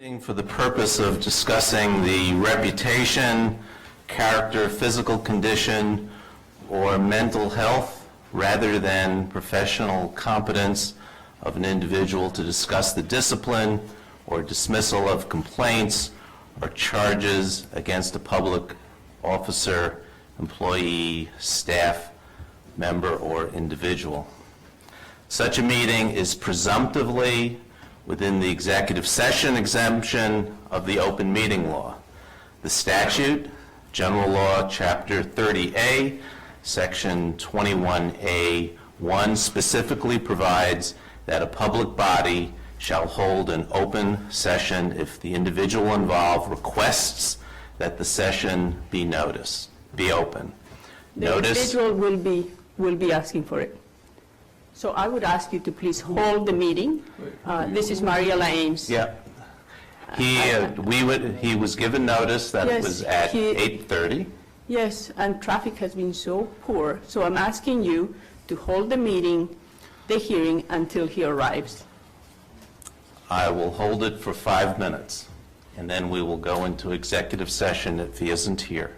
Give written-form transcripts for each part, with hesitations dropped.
Meeting for the purpose of discussing the reputation, character, physical condition, or mental health, rather than professional competence of an individual to discuss the discipline or dismissal of complaints or charges against a public officer, employee, staff member, or individual. Such a meeting is presumptively within the executive session exemption of the open meeting law. The statute, General Law, Chapter 30A, Section 21A1, specifically provides that a public body shall hold an open session if the individual involved requests that the session be open. The individual will be asking for it. So I would ask you to please hold the meeting. This is Mariela Ames. Yeah. He was given notice that it was at 8:30. Yes, and traffic has been so poor, so I'm asking you to hold the meeting, the hearing, until he arrives. I will hold it for 5 minutes, and then we will go into executive session if he isn't here.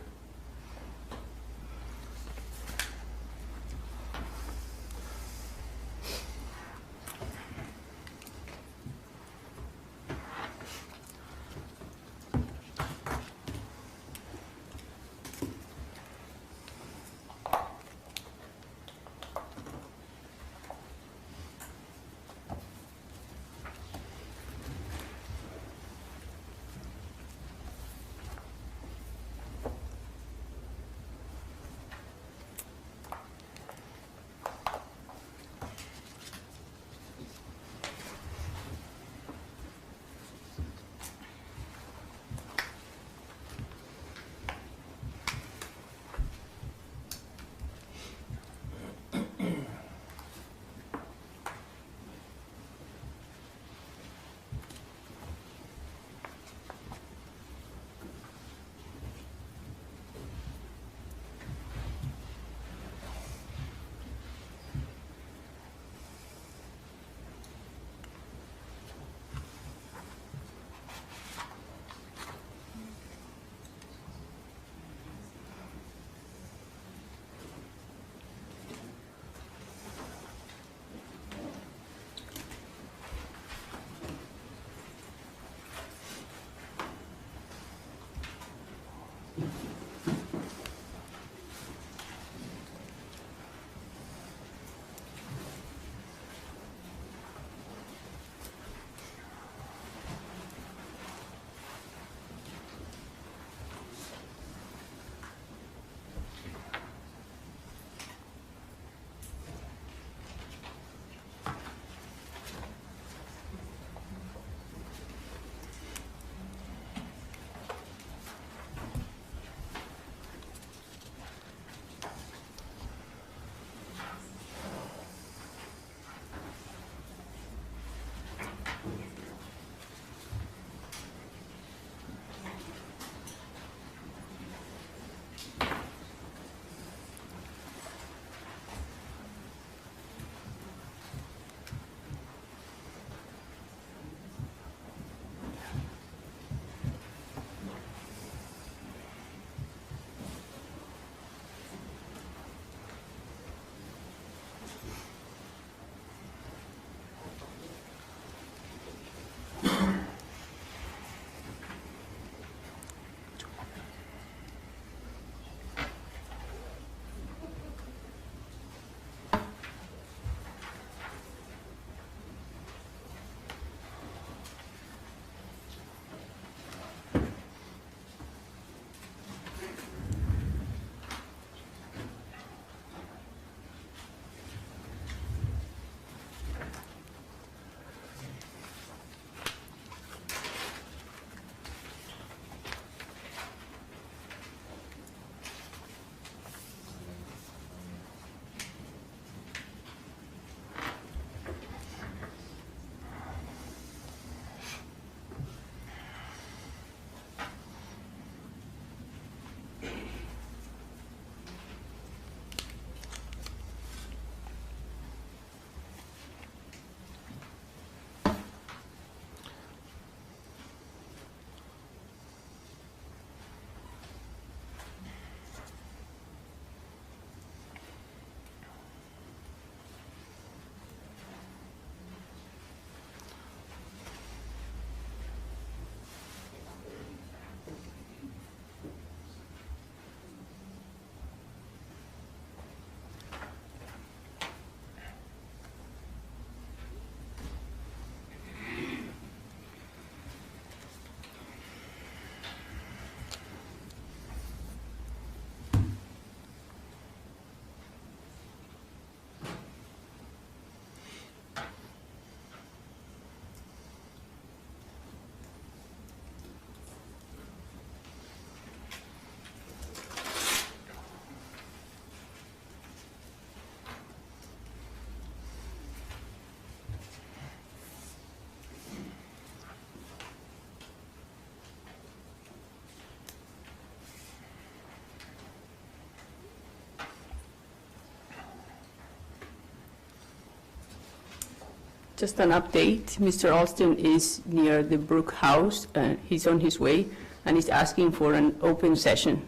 Just an update, Mr. Alston is near the Brook House, he's on his way, and he's asking for an open session.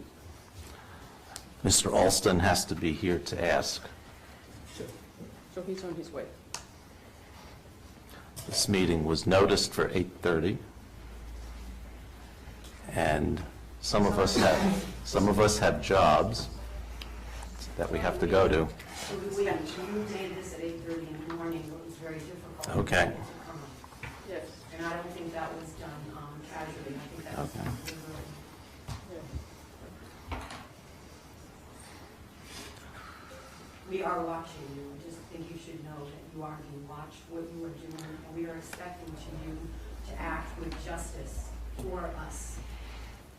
Mr. Alston has to be here to ask. So he's on his way. This meeting was noticed for 8:30, and some of us have jobs that we have to go to. We made this at 8:30 in the morning, it was very difficult. Okay. Yes. And I don't think that was done casually, I think that was Okay. done deliberately. We are watching you, I just think you should know that you are being watched, what you are doing, and we are expecting you to act with justice for us.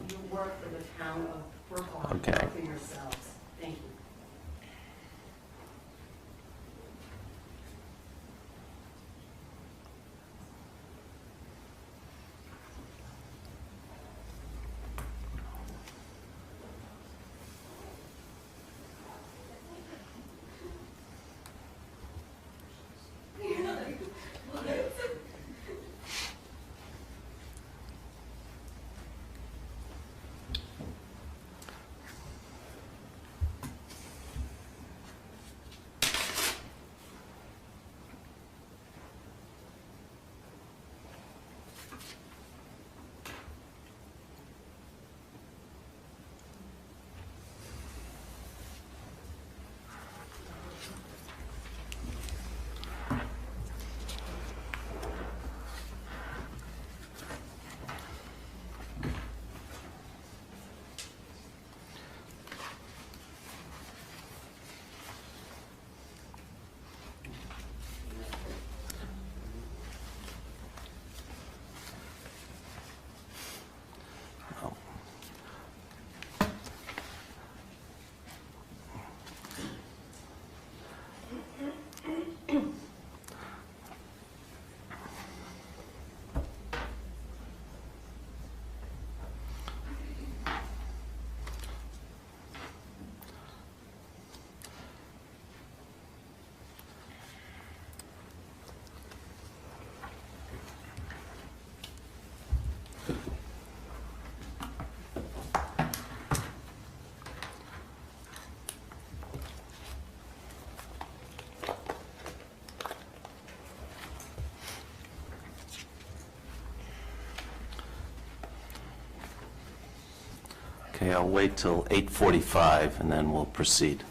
You work for the town of Brookline, Okay. not for yourselves. Thank you. Okay, I'll wait till 8:45 and then we'll proceed.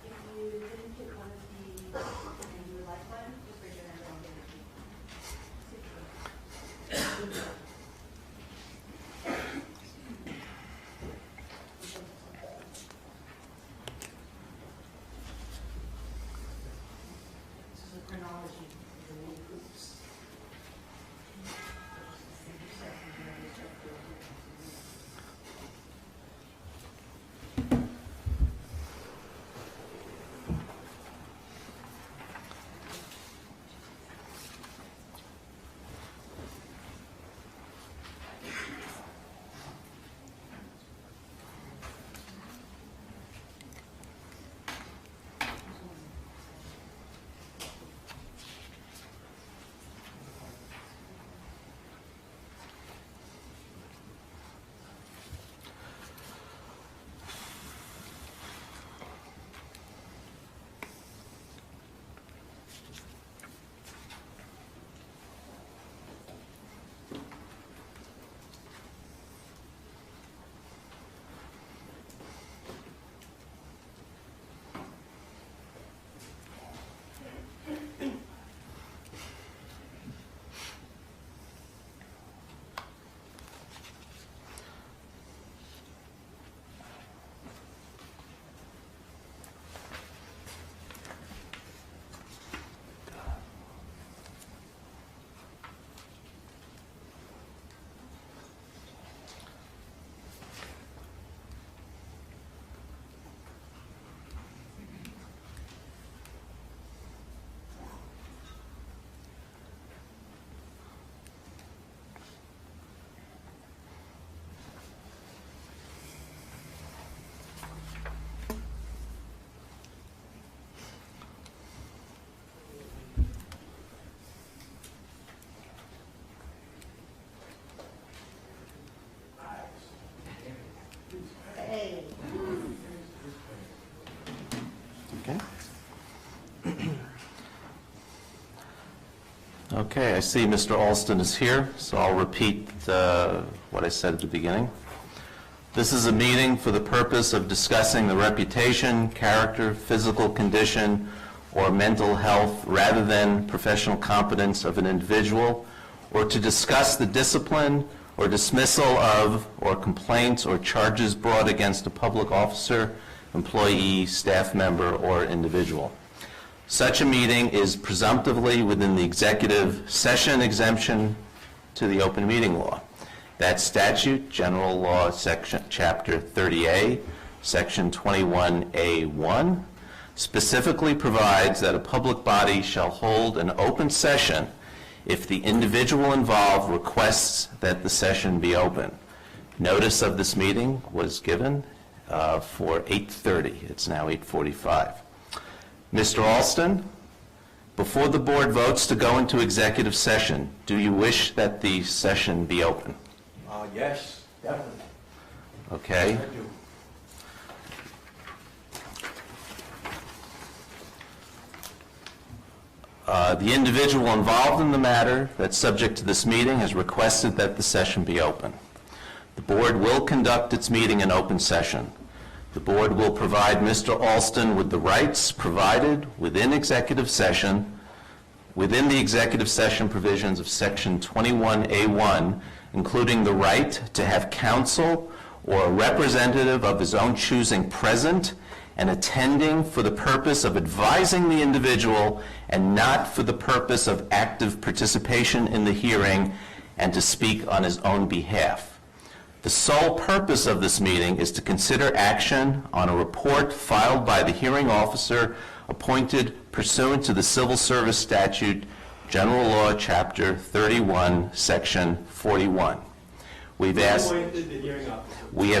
If you didn't pick one of the, and you would like one, just raise your hand and I'll give it to you. This is a chronology of the main groups. Okay, I see Mr. Alston is here, so I'll repeat what I said at the beginning. This is a meeting for the purpose of discussing the reputation, character, physical condition, or mental health rather than professional competence of an individual, or to discuss the discipline or dismissal of, or complaints or charges brought against a public officer, employee, staff member, or individual. Such a meeting is presumptively within the executive session exemption to the open meeting law. That statute, General Law, Chapter 30A, Section 21A1, specifically provides that a public body shall hold an open session if the individual involved requests that the session be open. Notice of this meeting was given for 8:30. It's now 8:45. Mr. Alston, before the board votes to go into executive session, do you wish that the session be open? Yes, definitely. Okay. I do. The individual involved in the matter that's subject to this meeting has requested that the session be open. The board will conduct its meeting in open session. The board will provide Mr. Alston with the rights provided within the executive session provisions of Section 21A1, including the right to have counsel or a representative of his own choosing present and attending for the purpose of advising the individual and not for the purpose of active participation in the hearing and to speak on his own behalf. The sole purpose of this meeting is to consider action on a report filed by the hearing officer appointed pursuant to the Civil Service Statute, General Law, Chapter 31, Section 41. We have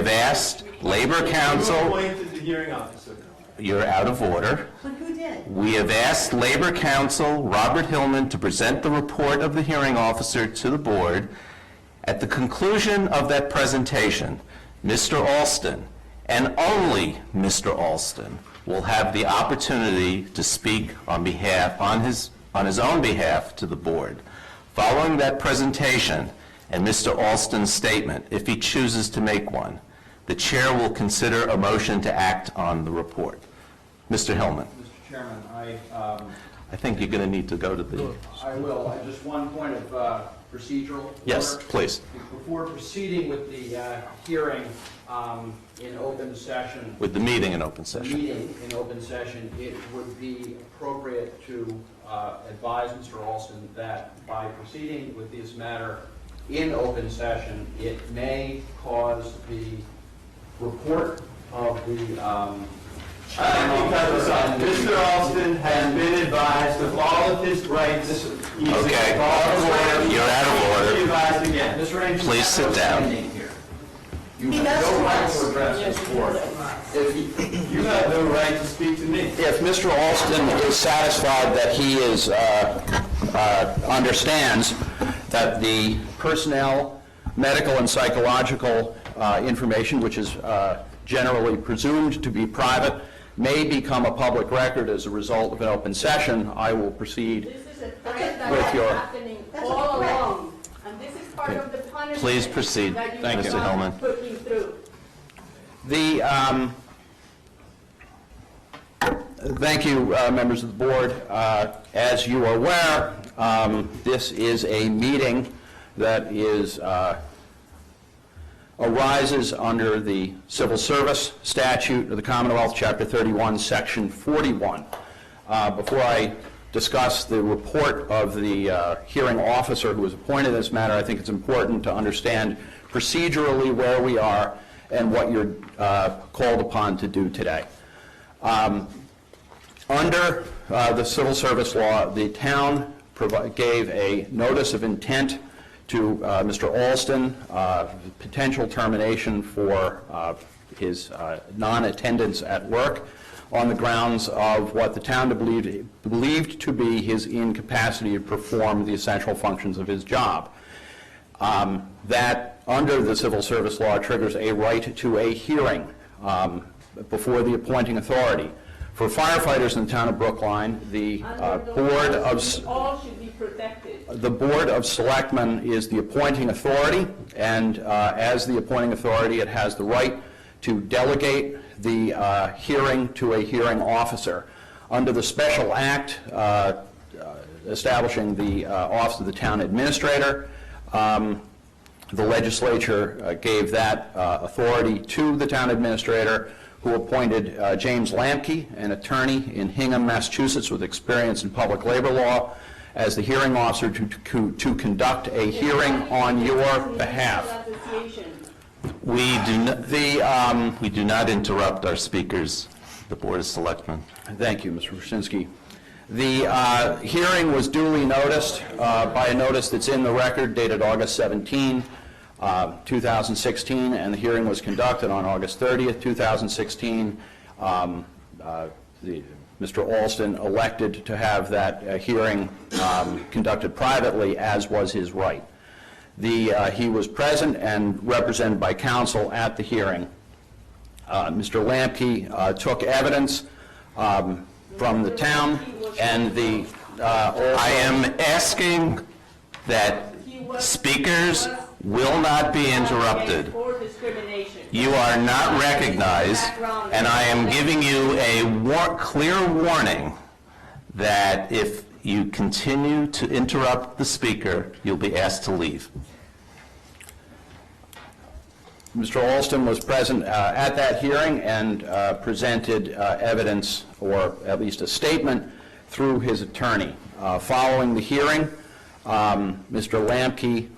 asked Labor Council. Who appointed the hearing officer? You're out of order. But who did? We have asked Labor Counsel Robert Hillman to present the report of the hearing officer to the board. At the conclusion of that presentation, Mr. Alston, and only Mr. Alston, will have the opportunity to speak on his own behalf to the board. Following that presentation and Mr. Alston's statement, if he chooses to make one, the chair will consider a motion to act on the report. Mr. Hillman. Mr. Chairman, I think you're going to need to go to the... I will. Just one point of procedural. Yes, order. please. Before proceeding with the hearing in open session, With the meeting in open session. it would be appropriate to advise Mr. Alston that by proceeding with this matter in open session, it may cause the report of the Mr. Alston has been advised of all of his rights. He's Okay, you're out of order. advised again. Mr. Range, Please sit down. You have no right to address this board. You have no right to speak to me. If Mr. Alston is satisfied that he is, understands that the personnel, medical and psychological information, which is generally presumed to be private, may become a public record as a result of an open session, I will proceed. This is a threat that With is your- happening all along, and this is part of the punishment. Please proceed. that you Thank you, are Mr. Hillman. putting through. Thank you, members of the board. As you are aware, this is a meeting that arises under the Civil Service Statute of the Commonwealth, Chapter 31, Section 41. Before I discuss the report of the hearing officer who was appointed in this matter, I think it's important to understand procedurally where we are and what you're called upon to do today. Under the Civil Service Law, the town gave a notice of intent to Mr. Alston, potential termination for his non-attendance at work on the grounds of what the town believed to be his incapacity to perform the essential functions of his job. That, under the Civil Service Law, triggers a right to a hearing before the appointing authority. For firefighters in the town of Brookline, the Under those Board of... laws, we all should be protected. The Board of Selectmen is the appointing authority, and as the appointing authority, it has the right to delegate the hearing to a hearing officer. Under the special act establishing the office of the town administrator, the legislature gave that authority to the town administrator, who appointed James Lamke, an attorney in Hingham, Massachusetts, with experience in public labor law, as the hearing officer to conduct a hearing on your behalf. We do not interrupt our speakers, the Board of Selectmen. Thank you, Mr. Brzezinski. The hearing was duly noticed by a notice that's in the record dated August 17, 2016, and the hearing was conducted on August 30th, 2016. Mr. Alston elected to have that hearing conducted privately, as was his right. He was present and represented by counsel at the hearing. Mr. Lamke took evidence from the town, and I am asking that speakers will not be interrupted. You are not recognized, and I am giving you a clear warning that if you continue to interrupt the speaker, you'll be asked to leave. Mr. Alston was present at that hearing and presented evidence, or at least a statement, through his attorney. Following the hearing, Mr. Lamke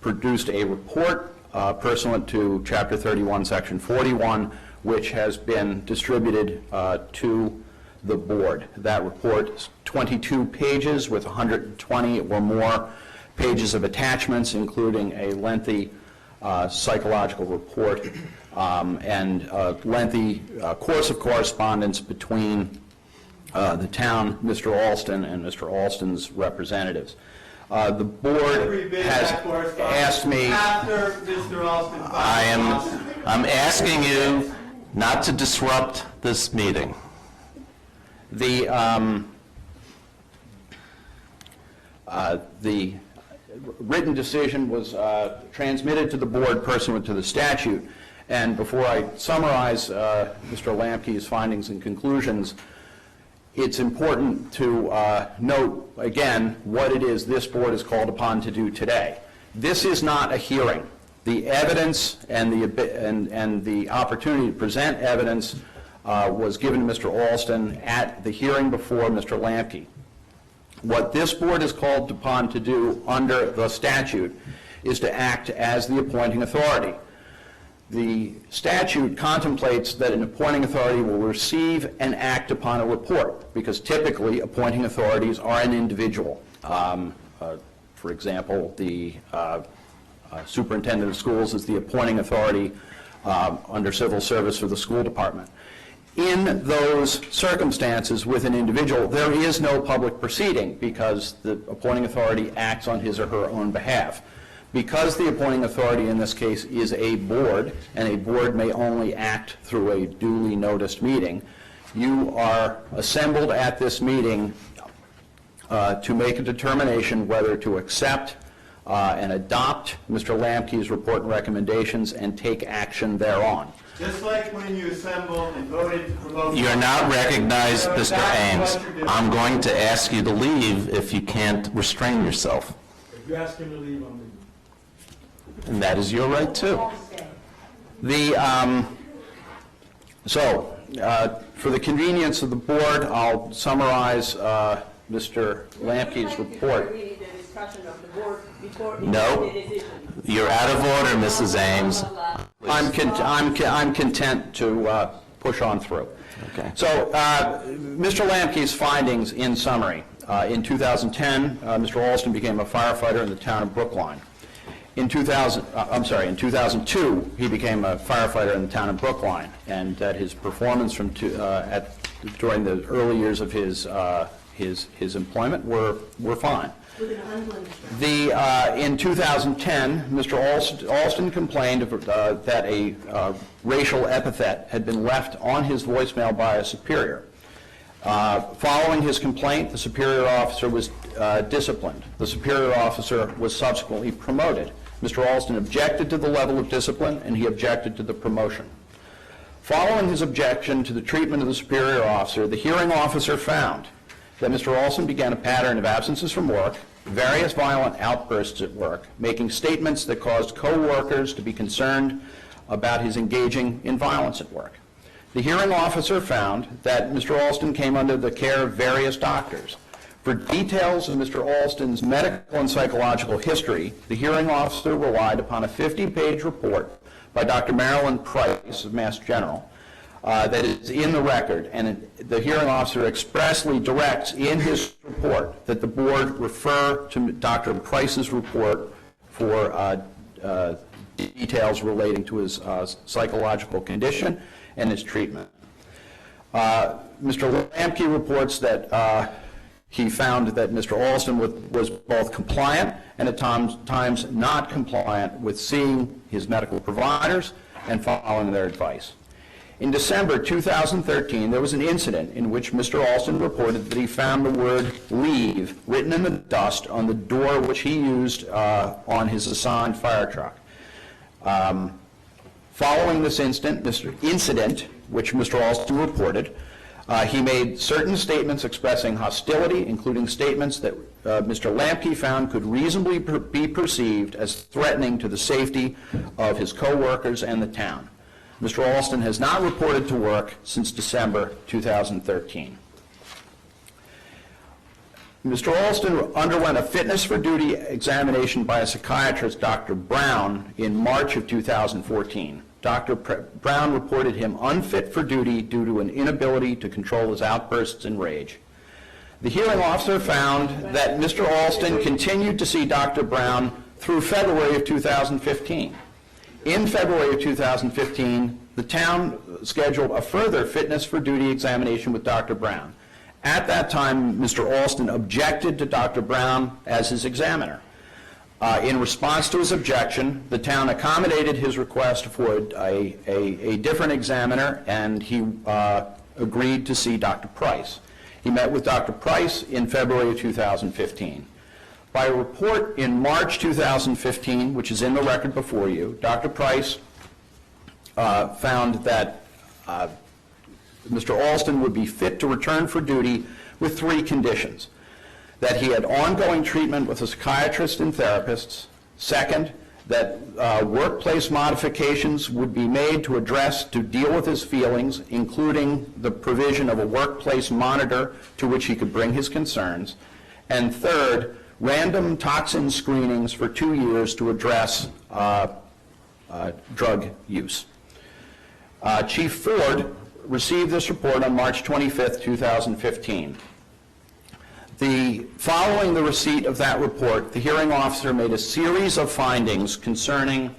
produced a report pursuant to Chapter 31, Section 41, which has been distributed to the board. That report is 22 pages with 120 or more pages of attachments, including a lengthy psychological report and a lengthy course of correspondence between the town, Mr. Alston, and Mr. Alston's representatives. The board has asked me... After Mr. Alston... I'm asking you not to disrupt this meeting. The written decision was transmitted to the board pursuant to the statute, and before I summarize Mr. Lamke's findings and conclusions, it's important to note again what it is this board is called upon to do today. This is not a hearing. The evidence and the opportunity to present evidence was given to Mr. Alston at the hearing before Mr. Lamke. What this board is called upon to do under the statute is to act as the appointing authority. The statute contemplates that an appointing authority will receive and act upon a report, because typically appointing authorities are an individual. For example, the superintendent of schools is the appointing authority under civil service for the school department. In those circumstances with an individual, there is no public proceeding because the appointing authority acts on his or her own behalf. Because the appointing authority in this case is a board, and a board may only act through a duly noticed meeting, you are assembled at this meeting to make a determination whether to accept and adopt Mr. Lamke's report and recommendations and take action thereon. Just like when you assembled and voted to promote... You're not recognized, Mr. Ames. I'm going to ask you to leave if you can't restrain yourself. If you ask him to leave, I'm leaving. And that is your right, too. For the convenience of the board, I'll summarize Mr. Lamke's report. No, you're out of order, Mrs. Ames. I'm content to push on through. Okay. So, Mr. Lamke's findings in summary. In 2010, Mr. Alston became a firefighter in the town of Brookline. In 2002, he became a firefighter in the town of Brookline, and that his performance during the early years of his employment were fine. In 2010, Mr. Alston complained that a racial epithet had been left on his voicemail by a superior. Following his complaint, the superior officer was disciplined. The superior officer was subsequently promoted. Mr. Alston objected to the level of discipline, and he objected to the promotion. Following his objection to the treatment of the superior officer, the hearing officer found that Mr. Alston began a pattern of absences from work, various violent outbursts at work, making statements that caused co-workers to be concerned about his engaging in violence at work. The hearing officer found that Mr. Alston came under the care of various doctors. For details of Mr. Alston's medical and psychological history, the hearing officer relied upon a 50-page report by Dr. Marilyn Price of Mass General that is in the record, and the hearing officer expressly directs in his report that the board refer to Dr. Price's report for details relating to his psychological condition and his treatment. Mr. Lamke reports that he found that Mr. Alston was both compliant and at times not compliant with seeing his medical providers and following their advice. In December 2013, there was an incident in which Mr. Alston reported that he found the word leave written in the dust on the door which he used on his assigned fire truck. Following this incident, which Mr. Alston reported, he made certain statements expressing hostility, including statements that Mr. Lamke found could reasonably be perceived as threatening to the safety of his co-workers and the town. Mr. Alston has not reported to work since December 2013. Mr. Alston underwent a fitness for duty examination by a psychiatrist, Dr. Brown, in March of 2014. Dr. Brown reported him unfit for duty due to an inability to control his outbursts and rage. The hearing officer found that Mr. Alston continued to see Dr. Brown through February of 2015. In February of 2015, the town scheduled a further fitness for duty examination with Dr. Brown. At that time, Mr. Alston objected to Dr. Brown as his examiner. In response to his objection, the town accommodated his request for a different examiner, and he agreed to see Dr. Price. He met with Dr. Price in February of 2015. By a report in March 2015, which is in the record before you, Dr. Price found that Mr. Alston would be fit to return for duty with 3 conditions: that he had ongoing treatment with a psychiatrist and therapists; second, that workplace modifications would be made to deal with his feelings, including the provision of a workplace monitor to which he could bring his concerns; and third, random toxin screenings for 2 years to address drug use. Chief Ford received this report on March 25th, 2015. Following the receipt of that report, the hearing officer made a series of findings concerning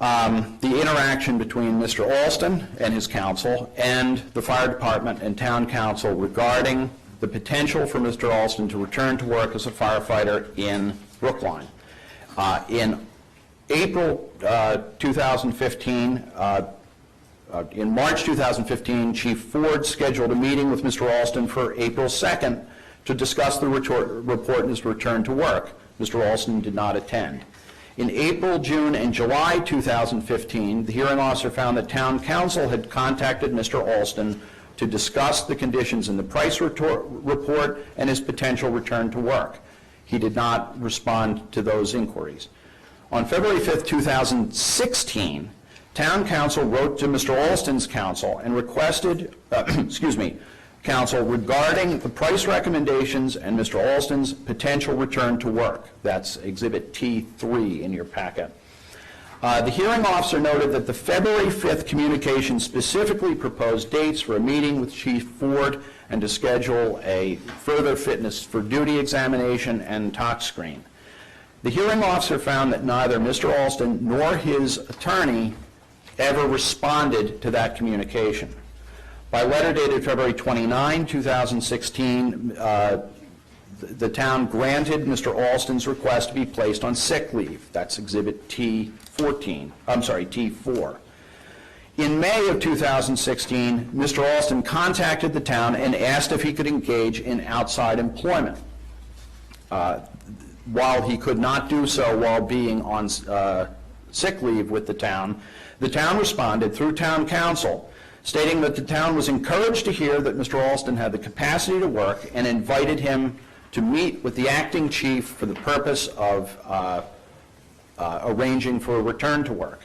the interaction between Mr. Alston and his counsel and the fire department and town council regarding the potential for Mr. Alston to return to work as a firefighter in Brookline. In April 2015, in March 2015, Chief Ford scheduled a meeting with Mr. Alston for April 2nd to discuss the report and his return to work. Mr. Alston did not attend. In April, June, and July 2015, the hearing officer found that town council had contacted Mr. Alston to discuss the conditions in the Price report and his potential return to work. He did not respond to those inquiries. On February 5th, 2016, town council wrote to Mr. Alston's counsel and requested, counsel regarding the Price recommendations and Mr. Alston's potential return to work. That's Exhibit T3 in your packet. The hearing officer noted that the February 5th communication specifically proposed dates for a meeting with Chief Ford and to schedule a further fitness for duty examination and tox screen. The hearing officer found that neither Mr. Alston nor his attorney ever responded to that communication. By letter dated February 29, 2016, the town granted Mr. Alston's request to be placed on sick leave. That's Exhibit T4. In May of 2016, Mr. Alston contacted the town and asked if he could engage in outside employment. While he could not do so while being on sick leave with the town responded through town council, stating that the town was encouraged to hear that Mr. Alston had the capacity to work and invited him to meet with the acting chief for the purpose of arranging for a return to work.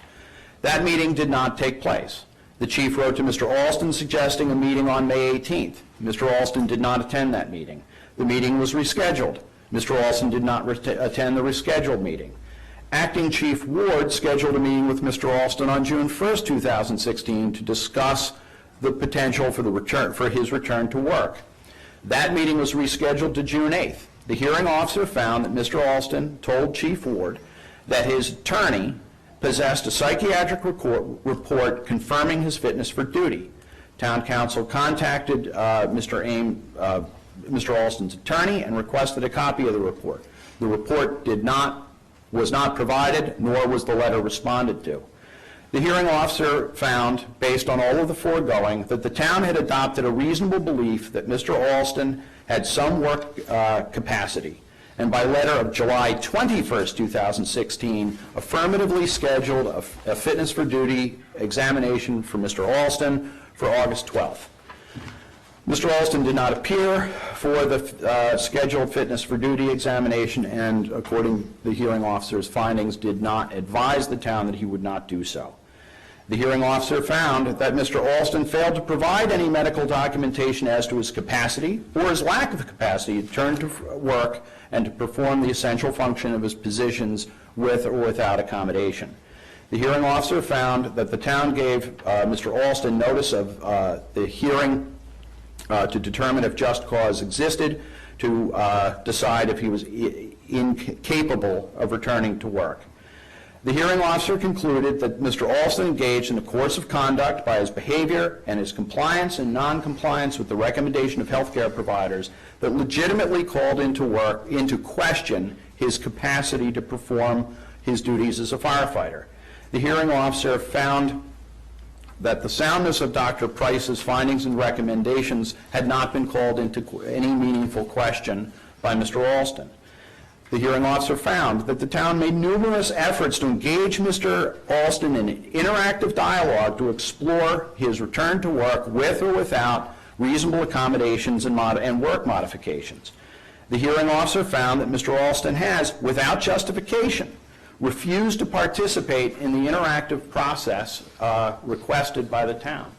That meeting did not take place. The chief wrote to Mr. Alston suggesting a meeting on May 18th. Mr. Alston did not attend that meeting. The meeting was rescheduled. Mr. Alston did not attend the rescheduled meeting. Acting Chief Ward scheduled a meeting with Mr. Alston on June 1st, 2016 to discuss the potential for his return to work. That meeting was rescheduled to June 8th. The hearing officer found that Mr. Alston told Chief Ward that his attorney possessed a psychiatric report confirming his fitness for duty. Town council contacted Mr. Alston's attorney and requested a copy of the report. The report was not provided, nor was the letter responded to. The hearing officer found, based on all of the foregoing, that the town had adopted a reasonable belief that Mr. Alston had some work capacity, and by letter of July 21st, 2016, affirmatively scheduled a fitness for duty examination for Mr. Alston for August 12th. Mr. Alston did not appear for the scheduled fitness for duty examination, and according to the hearing officer's findings, did not advise the town that he would not do so. The hearing officer found that Mr. Alston failed to provide any medical documentation as to his capacity or his lack of capacity to return to work and to perform the essential function of his positions with or without accommodation. The hearing officer found that the town gave Mr. Alston notice of the hearing to determine if just cause existed, to decide if he was incapable of returning to work. The hearing officer concluded that Mr. Alston engaged in a course of conduct by his behavior and his compliance and non-compliance with the recommendation of healthcare providers that legitimately called into question his capacity to perform his duties as a firefighter. The hearing officer found that the soundness of Dr. Price's findings and recommendations had not been called into any meaningful question by Mr. Alston. The hearing officer found that the town made numerous efforts to engage Mr. Alston in interactive dialogue to explore his return to work with or without reasonable accommodations and work modifications. The hearing officer found that Mr. Alston has, without justification, refused to participate in the interactive process requested by the town.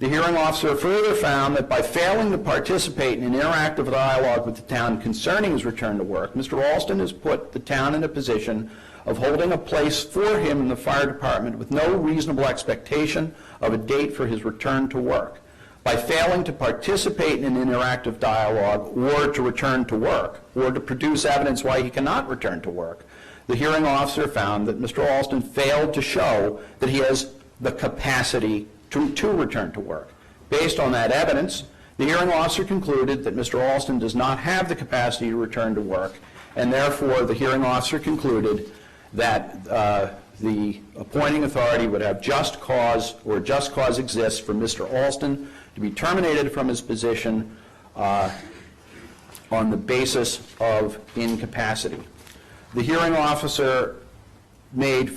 The hearing officer further found that by failing to participate in an interactive dialogue with the town concerning his return to work, Mr. Alston has put the town in a position of holding a place for him in the fire department with no reasonable expectation of a date for his return to work. By failing to participate in an interactive dialogue or to return to work or to produce evidence why he cannot return to work, the hearing officer found that Mr. Alston failed to show that he has the capacity to return to work. Based on that evidence, the hearing officer concluded that Mr. Alston does not have the capacity to return to work, and therefore the hearing officer concluded that the appointing authority would have just cause, or just cause exists for Mr. Alston to be terminated from his position on the basis of incapacity. The hearing officer made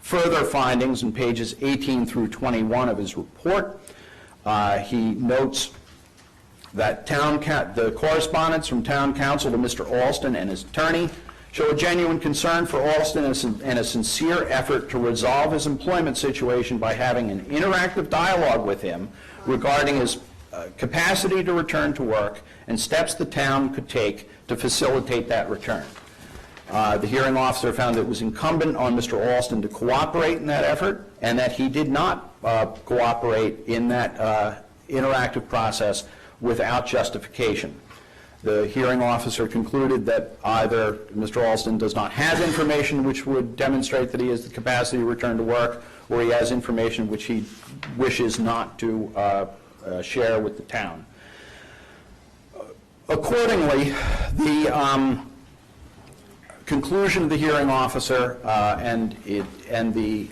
further findings in pages 18 through 21 of his report. He notes that the correspondence from town council to Mr. Alston and his attorney show a genuine concern for Alston and a sincere effort to resolve his employment situation by having an interactive dialogue with him regarding his capacity to return to work and steps the town could take to facilitate that return. The hearing officer found that it was incumbent on Mr. Alston to cooperate in that effort, and that he did not cooperate in that interactive process without justification. The hearing officer concluded that either Mr. Alston does not have information which would demonstrate that he has the capacity to return to work, or he has information which he wishes not to share with the town. Accordingly, the conclusion of the hearing officer and the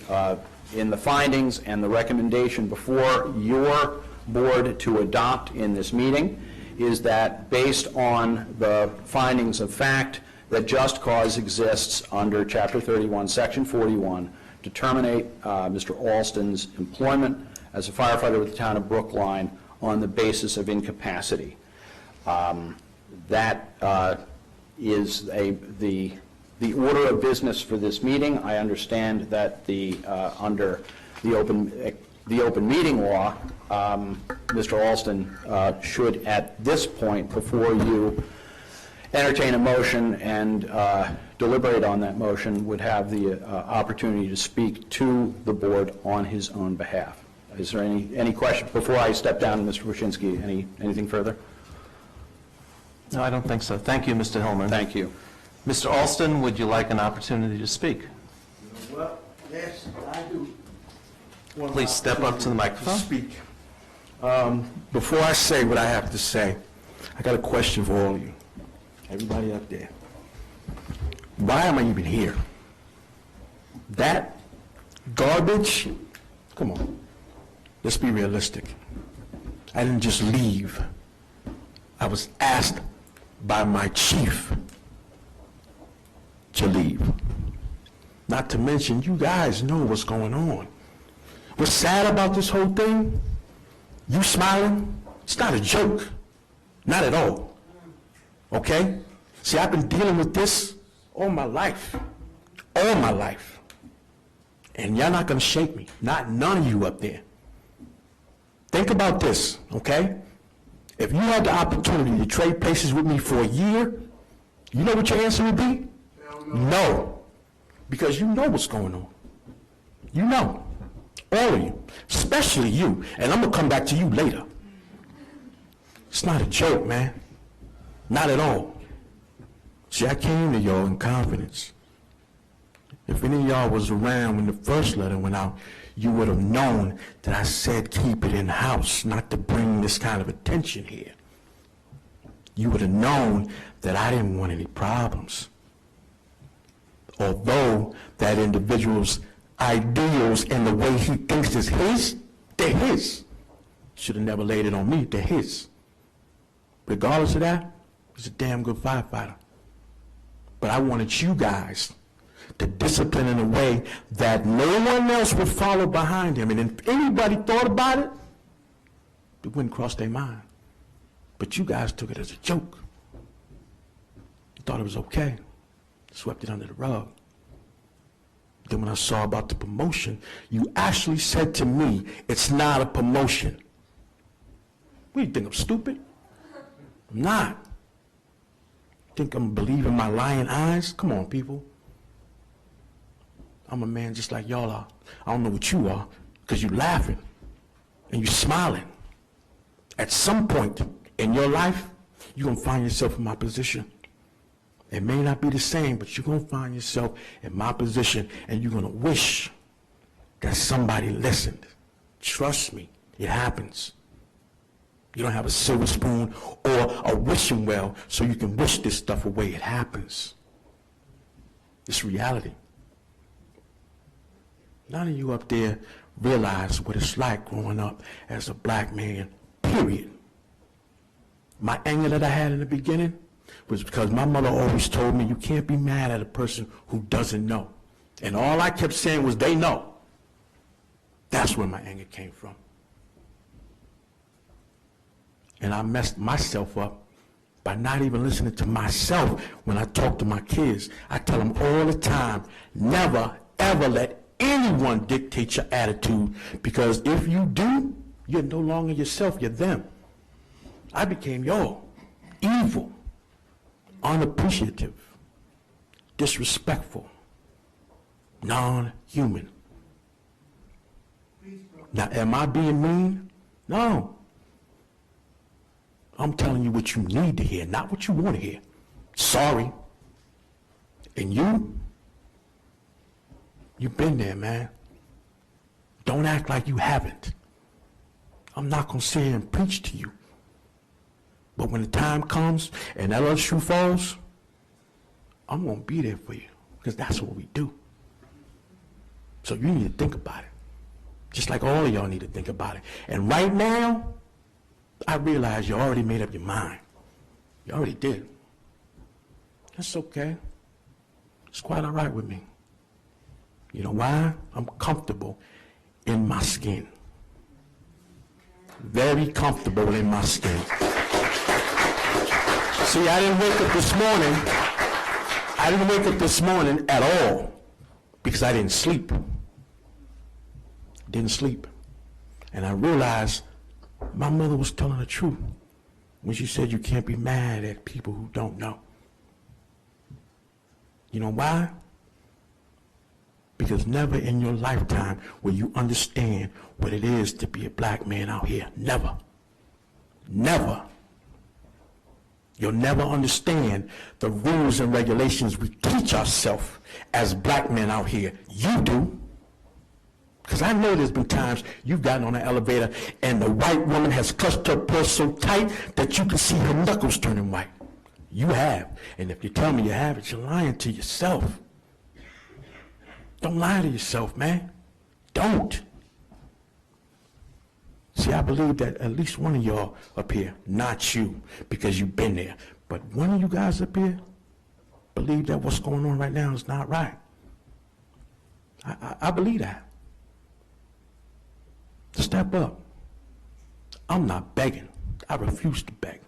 in the findings and the recommendation before your board to adopt in this meeting is that based on the findings of fact that just cause exists under Chapter 31, Section 41, to terminate Mr. Alston's employment as a firefighter with the town of Brookline on the basis of incapacity. That is the order of business for this meeting. I understand that under the open meeting law, Mr. Alston should at this point, before you entertain a motion and deliberate on that motion, would have the opportunity to speak to the board on his own behalf. Is there any question? Before I step down, Mr. Wyszynski, anything further? No, I don't think so. Thank you, Mr. Hillman. Thank you. Mr. Alston, would you like an opportunity to speak? Well, yes, I do. want Please step up to the microphone. Speak. Before I say what I have to say, I got a question for all of you, everybody up there. Why am I even here? That garbage, come on, let's be realistic. I didn't just leave. I was asked by my chief to leave. Not to mention, you guys know what's going on. What's sad about this whole thing, you smiling, it's not a joke. Not at all. Okay? See, I've been dealing with this all my life. All my life. And y'all not gonna shake me. None of you up there. Think about this, okay? If you had the opportunity to trade places with me for a year, you know what your answer would be? No. Because you know what's going on. You know. All of you. Especially you. And I'm going to come back to you later. It's not a joke, man. Not at all. See, I came to y'all in confidence. If any of y'all was around when the first letter went out, you would have known that I said keep it in-house, not to bring this kind of attention here. You would have known that I didn't want any problems. Although that individual's ideals and the way he thinks is his, they're his. Should have never laid it on me, they're his. Regardless of that, he's a damn good firefighter. But I wanted you guys to discipline in a way that no one else would follow behind him. And if anybody thought about it, it wouldn't cross their mind. But you guys took it as a joke. You thought it was okay. Swept it under the rug. Then when I saw about the promotion, you actually said to me, it's not a promotion. What, do you think I'm stupid? I'm not. Think I'm believing my lying eyes? Come on, people. I'm a man just like y'all are. I don't know what you are, because you're laughing and you're smiling. At some point in your life, you're going to find yourself in my position. It may not be the same, but you're going to find yourself in my position, and you're going to wish that somebody listened. Trust me, it happens. You don't have a silver spoon or a wishing well so you can wish this stuff away. It happens. It's reality. None of you up there realize what it's like growing up as a black man, period. My anger that I had in the beginning was because my mother always told me you can't be mad at a person who doesn't know. And all I kept saying was they know. That's where my anger came from. And I messed myself up by not even listening to myself when I talk to my kids. I tell them all the time, never, ever let anyone dictate your attitude, because if you do, you're no longer yourself, you're them. I became y'all. Evil, unappreciative, disrespectful, non-human. Now, am I being mean? No. I'm telling you what you need to hear, not what you want to hear. Sorry. And you've been there, man. Don't act like you haven't. I'm not going to sit here and preach to you. But when the time comes and that other shoe falls, I'm going to be there for you, because that's what we do. So you need to think about it. Just like all of y'all need to think about it. And right now, I realize you already made up your mind. You already did. That's okay. It's quite all right with me. You know why? I'm comfortable in my skin. Very comfortable in my skin. See, I didn't wake up this morning. I didn't wake up this morning at all because I didn't sleep. Didn't sleep. And I realized my mother was telling the truth when she said you can't be mad at people who don't know. You know why? Because never in your lifetime will you understand what it is to be a black man out here. Never. Never. You'll never understand the rules and regulations we teach ourselves as black men out here. You do. Because I know there's been times you've gotten on an elevator and the white woman has clutched her purse so tight that you can see her knuckles turning white. You have. And if you tell me you haven't, you're lying to yourself. Don't lie to yourself, man. Don't. See, I believe that at least one of y'all up here, not you, because you've been there, but one of you guys up here believe that what's going on right now is not right. I believe that. Step up. I'm not begging. I refuse to beg.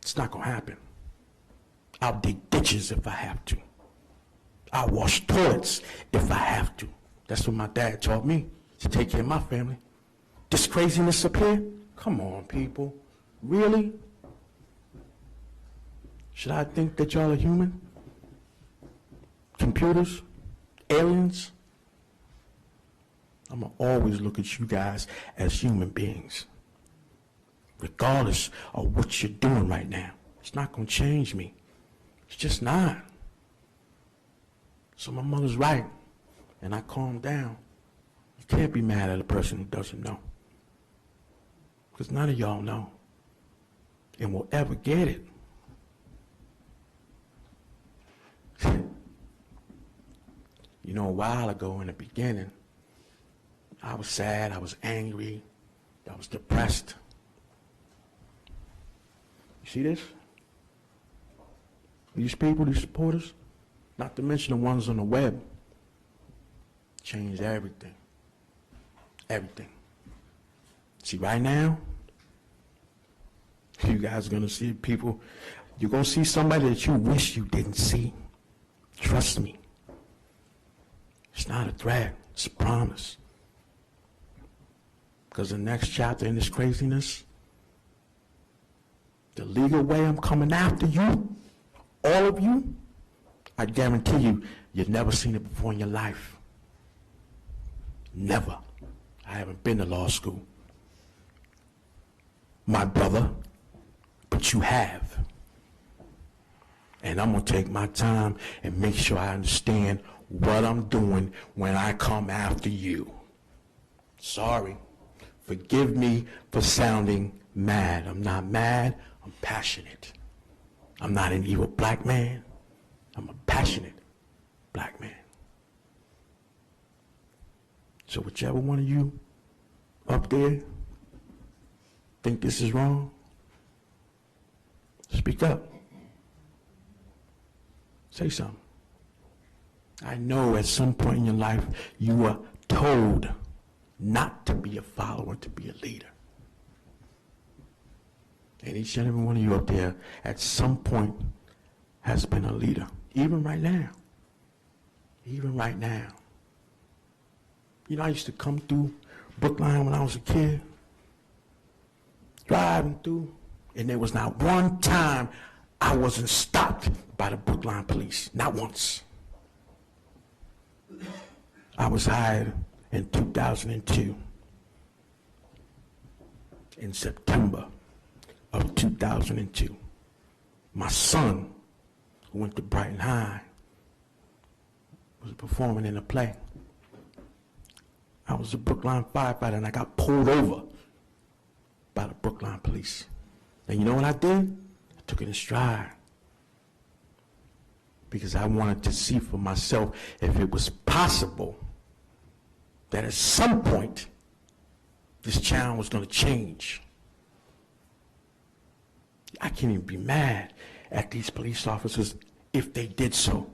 It's not going to happen. I'll dig ditches if I have to. I'll wash toilets if I have to. That's what my dad taught me, to take care of my family. This craziness up here? Come on, people. Really? Should I think that y'all are human? Computers? Aliens? I'm going to always look at you guys as human beings, regardless of what you're doing right now. It's not going to change me. It's just not. So my mother's right, and I calmed down. You can't be mad at a person who doesn't know, because none of y'all know and will ever get it. You know, a while ago in the beginning, I was sad, I was angry, I was depressed. You see this? These people, these supporters, not to mention the ones on the web, changed everything. Everything. See, right now, you guys are going to see people, you're going to see somebody that you wish you didn't see. Trust me. It's not a threat, it's a promise. Because the next chapter in this craziness, the legal way I'm coming after you, all of you, I guarantee you, you've never seen it before in your life. Never. I haven't been to law school, my brother, but you have. And I'm going to take my time and make sure I understand what I'm doing when I come after you. Sorry. Forgive me for sounding mad. I'm not mad. I'm passionate. I'm not an evil black man. I'm a passionate black man. So whichever one of you up there think this is wrong, speak up. Say something. I know at some point in your life you were told not to be a follower, to be a leader. And each and every one of you up there at some point has been a leader. Even right now. Even right now. You know, I used to come through Brookline when I was a kid, driving through, and there was not one time I wasn't stopped by the Brookline police. Not once. I was hired in 2002, in September of 2002. My son, who went to Brighton High, was performing in a play. I was a Brookline firefighter, and I got pulled over by the Brookline police. And you know what I did? I took it in stride. Because I wanted to see for myself if it was possible that at some point this town was going to change. I can't even be mad at these police officers if they did so.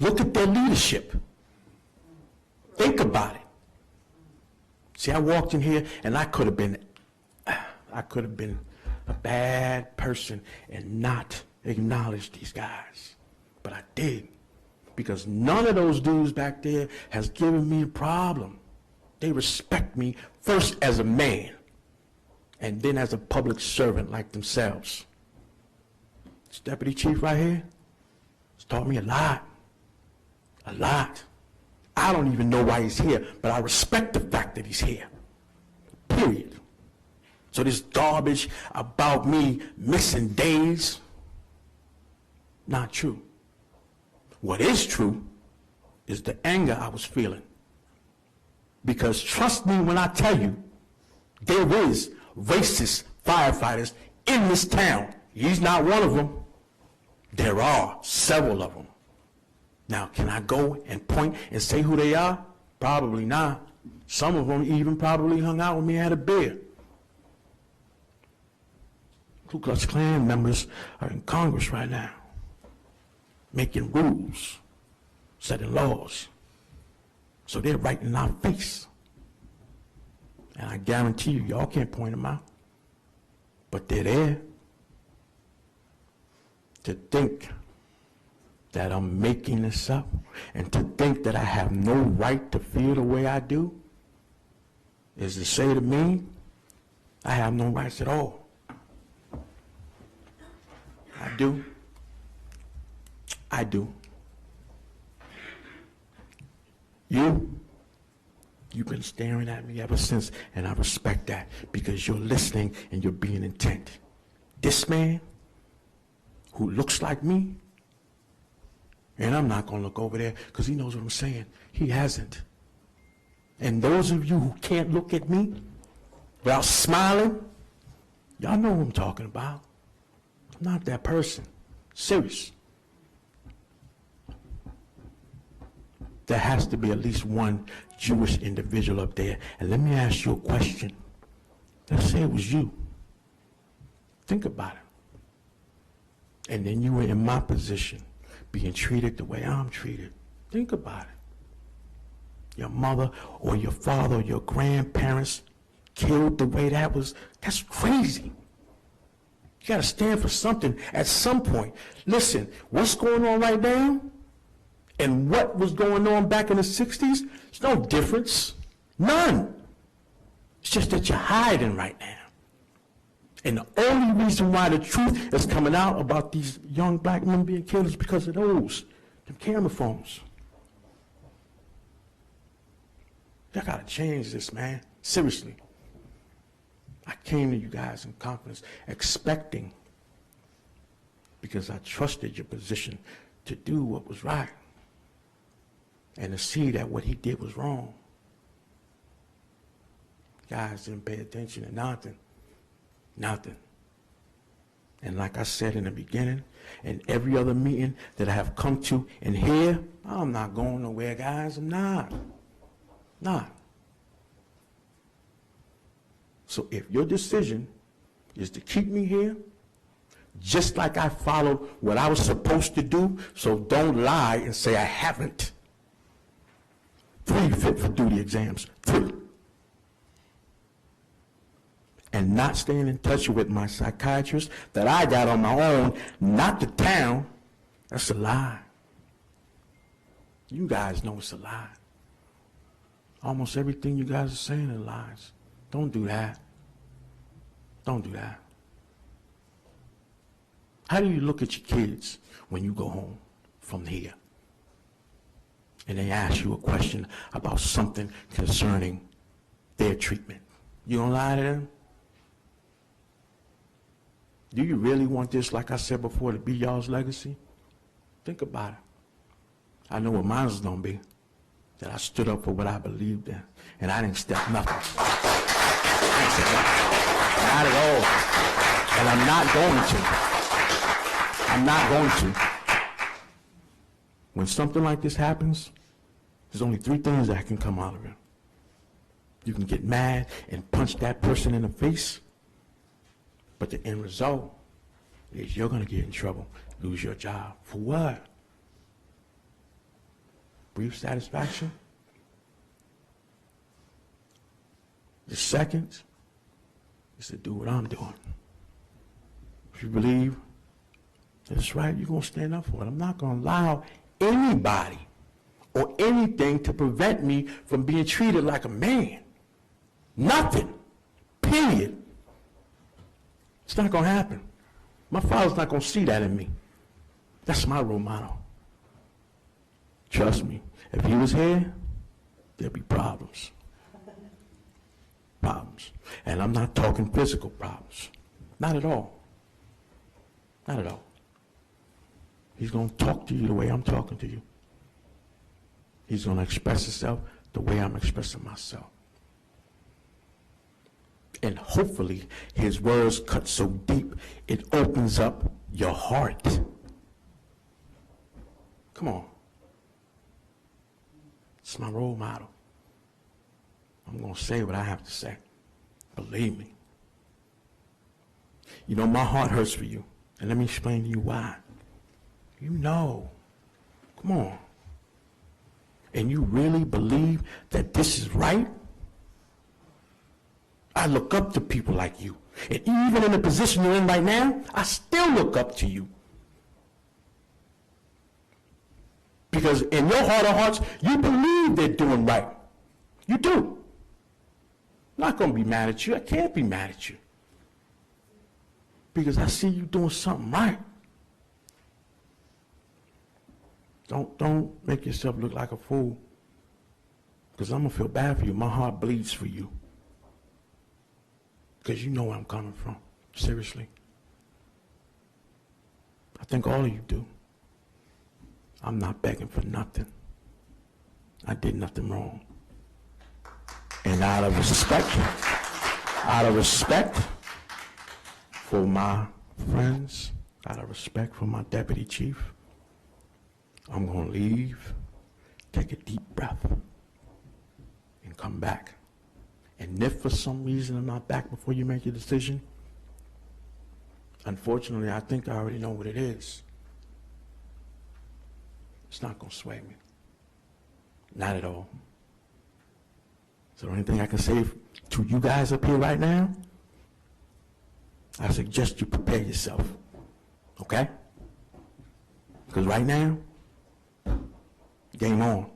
Look at their leadership. Think about it. See, I walked in here and I could have been a bad person and not acknowledge these guys. But I did, because none of those dudes back there has given me a problem. They respect me first as a man and then as a public servant like themselves. This deputy chief right here has taught me a lot. A lot. I don't even know why he's here, but I respect the fact that he's here. Period. So this garbage about me missing days, not true. What is true is the anger I was feeling. Because trust me when I tell you, there is racist firefighters in this town. He's not one of them. There are several of them. Now, can I go and point and say who they are? Probably not. Some of them even probably hung out with me and had a beer. Ku Klux Klan members are in Congress right now, making rules, setting laws. So they're right in our face. And I guarantee you, y'all can't point them out. But they're there. To think that I'm making this up and to think that I have no right to feel the way I do is to say to me, I have no rights at all. I do. I do. You've been staring at me ever since, and I respect that because you're listening and you're being intent. This man who looks like me, and I'm not going to look over there because he knows what I'm saying. He hasn't. And those of you who can't look at me without smiling, y'all know what I'm talking about. I'm not that person. Serious. There has to be at least one Jewish individual up there. And let me ask you a question. Let's say it was you. Think about it. And then you were in my position, being treated the way I'm treated. Think about it. Your mother or your father or your grandparents killed the way that was. That's crazy. You got to stand for something at some point. Listen, what's going on right now and what was going on back in the 60s, there's no difference. None. It's just that you're hiding right now. And the only reason why the truth is coming out about these young black men being killed is because of them camera phones. Y'all gotta change this, man. Seriously. I came to you guys in confidence, expecting, because I trusted your position to do what was right and to see that what he did was wrong. Guys didn't pay attention to nothing. Nothing. And like I said in the beginning, and every other meeting that I have come to and here, I'm not going nowhere, guys. I'm not. Not. So if your decision is to keep me here, just like I followed what I was supposed to do, so don't lie and say I haven't. 3 fit for duty exams. 3. And not staying in touch with my psychiatrist that I got on my own, not the town, that's a lie. You guys know it's a lie. Almost everything you guys are saying is lies. Don't do that. Don't do that. How do you look at your kids when you go home from here and they ask you a question about something concerning their treatment? You don't lie to them? Do you really want this, like I said before, to be y'all's legacy? Think about it. I know what mine's going to be, that I stood up for what I believed in, and I didn't step nothing. I didn't step nothing. Not at all. And I'm not going to. I'm not going to. When something like this happens, there's only 3 things that can come out of it. You can get mad and punch that person in the face, but the end result is you're going to get in trouble, lose your job. For what? Brief satisfaction? The second is to do what I'm doing. If you believe that's right, you're going to stand up for it. I'm not going to allow anybody or anything to prevent me from being treated like a man. Nothing. Period. It's not going to happen. My father's not going to see that in me. That's my role model. Trust me, if he was here, there'd be problems. Problems. And I'm not talking physical problems. Not at all. Not at all. He's going to talk to you the way I'm talking to you. He's going to express himself the way I'm expressing myself. And hopefully his words cut so deep, it opens up your heart. Come on. It's my role model. I'm going to say what I have to say. Believe me. You know, my heart hurts for you. And let me explain to you why. You know. Come on. And you really believe that this is right? I look up to people like you. And even in the position you're in right now, I still look up to you. Because in your heart of hearts, you believe they're doing right. You do. I'm not going to be mad at you. I can't be mad at you. Because I see you doing something right. Don't make yourself look like a fool. Because I'm going to feel bad for you. My heart bleeds for you. Because you know where I'm coming from. Seriously. I think all of you do. I'm not begging for nothing. I did nothing wrong. And out of respect for my friends, out of respect for my deputy chief, I'm going to leave, take a deep breath, and come back. And if for some reason I'm not back before you make your decision, unfortunately, I think I already know what it is. It's not going to sway me. Not at all. So the only thing I can say to you guys up here right now, I suggest you prepare yourself. Okay? Because right now, game on.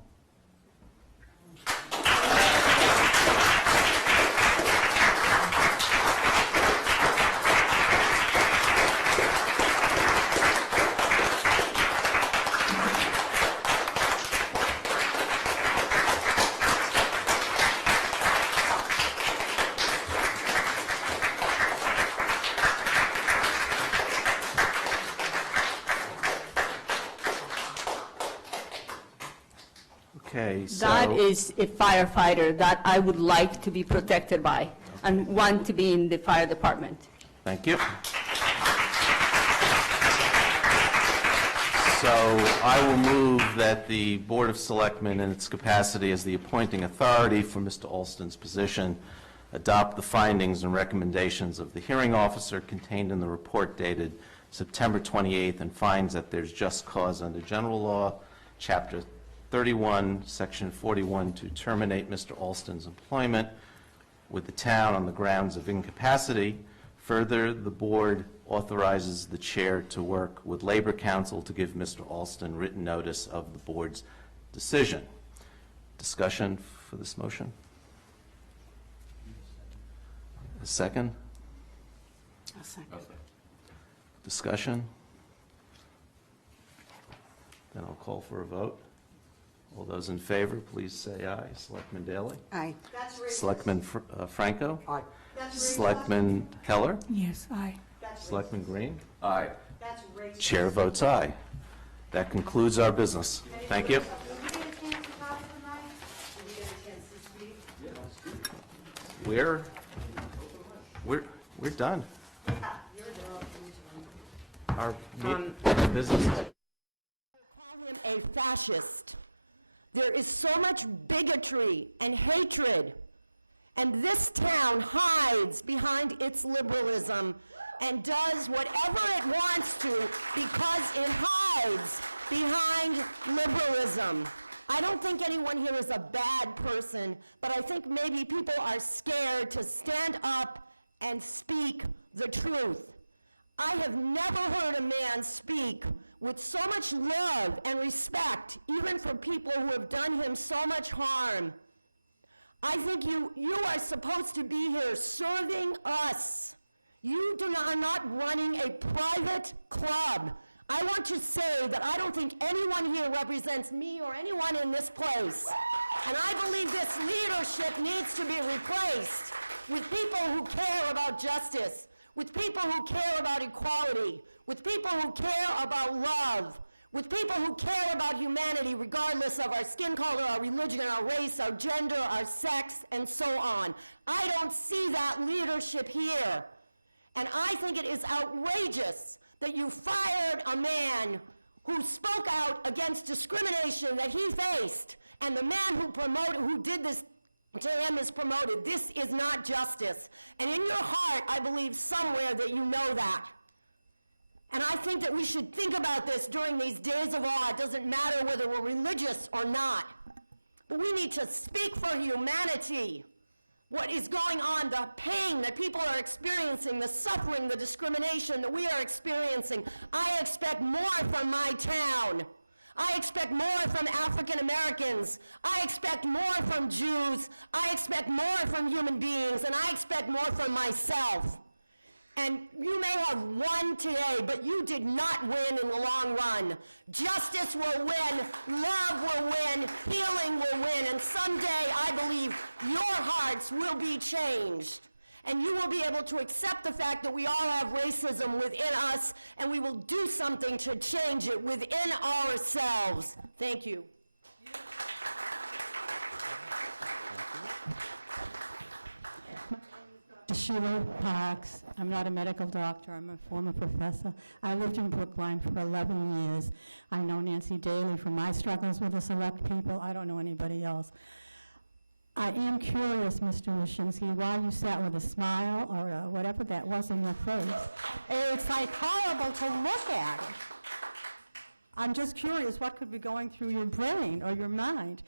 Okay, so... That is a firefighter that I would like to be protected by and want to be in the fire department. Thank you. So I will move that the Board of Selectmen, in its capacity as the appointing authority for Mr. Alston's position, adopt the findings and recommendations of the hearing officer contained in the report dated September 28th, and finds that there's just cause under general law, Chapter 31, Section 41, to terminate Mr. Alston's employment with the town on the grounds of incapacity. Further, the board authorizes the chair to work with Labor Council to give Mr. Alston written notice of the board's decision. Discussion for this motion? A second? A second. Discussion? Then I'll call for a vote. All those in favor, please say aye. Selectman Daley? Aye. That's racist. Selectman Franco? Aye. That's racist. Selectman Heller? Yes, aye. That's Selectman racist. Green? Aye. That's racist. Chair votes aye. That concludes our business. Thank you. Did we get a chance to talk tonight? Did we get a chance to speak? We're done. Yeah, you're the Our business. Call him a fascist. There is so much bigotry and hatred And this town hides behind its liberalism and does whatever it wants to because it hides behind liberalism. I don't think anyone here is a bad person, but I think maybe people are scared to stand up and speak the truth. I have never heard a man speak with so much love and respect, even for people who have done him so much harm. I think you are supposed to be here serving us. You are not running a private club. I want to say that I don't think anyone here represents me or anyone in this place. And I believe this leadership needs to be replaced with people who care about justice, with people who care about equality, with people who care about love, with people who care about humanity regardless of our skin color, our religion, our race, our gender, our sex, and so on. I don't see that leadership here. And I think it is outrageous that you fired a man who spoke out against discrimination that he faced, and the man who did this to him is promoted. This is not justice. And in your heart, I believe somewhere that you know that. And I think that we should think about this during these days of awe. It doesn't matter whether we're religious or not. But we need to speak for humanity. What is going on, the pain that people are experiencing, the suffering, the discrimination that we are experiencing. I expect more from my town. I expect more from African Americans. I expect more from Jews. I expect more from human beings. And I expect more from myself. And you may have won today, but you did not win in the long run. Justice will win, love will win, healing will win, and someday I believe your hearts will be changed. And you will be able to accept the fact that we all have racism within us, and we will do something to change it within ourselves. Thank you. Sheila Parks. I'm not a medical doctor. I'm a former professor. I lived in Brookline for 11 years. I know Nancy Daly from my struggles with the select people. I don't know anybody else. I am curious, Mr. Wyszynski, why you sat with a smile or whatever that was in your face. It's like horrible to look at it. I'm just curious what could be going through your brain or your mind.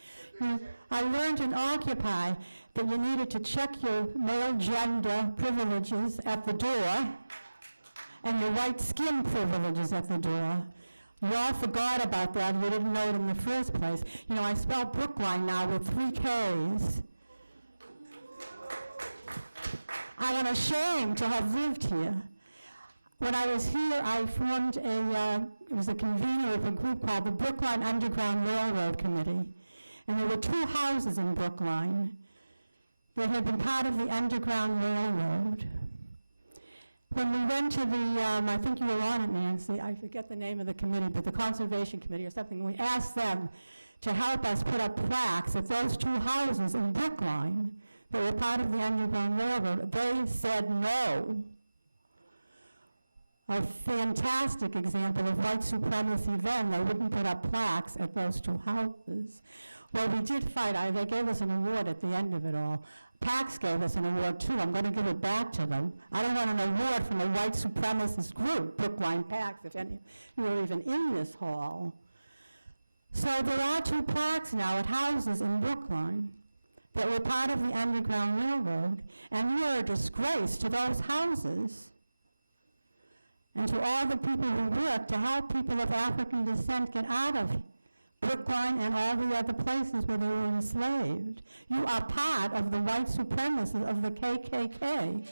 I learned in Occupy that you needed to check your male gender privileges at the door and your white skin privileges at the door. You all forgot about that. You didn't know it in the first place. You know, I spelled Brookline now with 3 Ks. I am ashamed to have lived here. When I was here, I formed it was a convener of a group called the Brookline Underground Railroad Committee. And there were 2 houses in Brookline that had been part of the Underground Railroad. When we went to the, I think you were on it, Nancy, I forget the name of the committee, but the Conservation Committee or something, we asked them to help us put up plaques at those 2 houses in Brookline that were part of the Underground Railroad. They said no. A fantastic example of white supremacy then. They wouldn't put up plaques at those 2 houses. Well, we did fight. They gave us an award at the end of it all. PACS gave us an award too. I'm going to give it back to them. I don't want an award from a white supremacist group, Brookline PACS, if any of you are even in this hall. So there are 2 plaques now at houses in Brookline that were part of the Underground Railroad, and you are a disgrace to those houses and to all the people who work to help people of African descent get out of Brookline and all the other places where they were enslaved. You are part of the white supremacists of the KKK. Amen.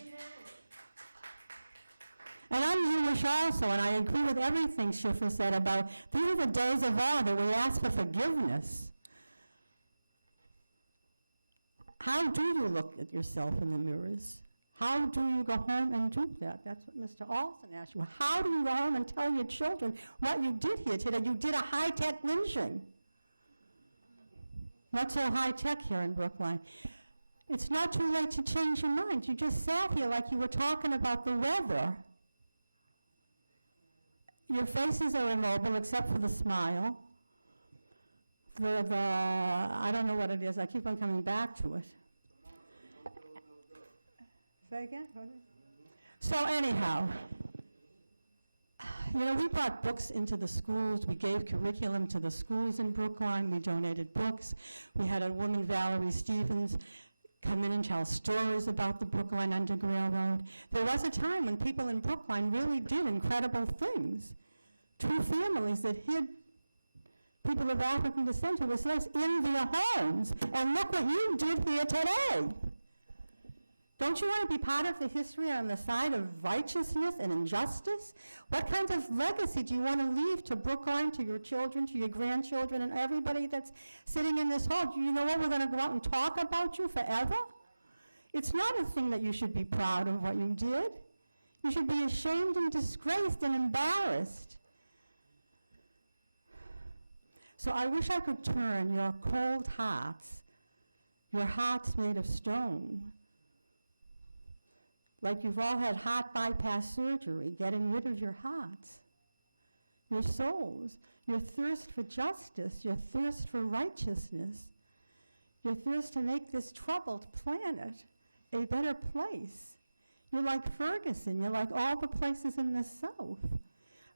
And I'm Jewish also, and I agree with everything Schiffer said about these are the days of awe that we ask for forgiveness. How do you look at yourself in the mirrors? How do you go home and do that? That's what Mr. Olson asked you. How do you go home and tell your children what you did here today? You did a high-tech lynching. Not so high-tech here in Brookline. It's not too late to change your mind. You just sat here like you were talking about the weather. Your faces are immobile except for the smile. I don't know what it is. I keep on coming back to it. Say again? What is it? So anyhow, you know, we brought books into the schools. We gave curriculum to the schools in Brookline. We donated books. We had a woman, Valerie Stevens, come in and tell stories about the Brookline Underground Railroad. There was a time when people in Brookline really did incredible things. Two families that hid people of African descent who were slaves in their homes. And look what you did here today. Don't you want to be part of the history on the side of righteousness and injustice? What kind of legacy do you want to leave to Brookline, to your children, to your grandchildren, and everybody that's sitting in this hall? Do you know what? We're going to go out and talk about you forever? It's not a thing that you should be proud of what you did. You should be ashamed and disgraced and embarrassed. So I wish I could turn your cold hearts, your hearts made of stone, like you've all had heart bypass surgery, getting rid of your hearts, your souls, your thirst for justice, your thirst for righteousness, your thirst to make this troubled planet a better place. You're like Ferguson. You're like all the places in the South.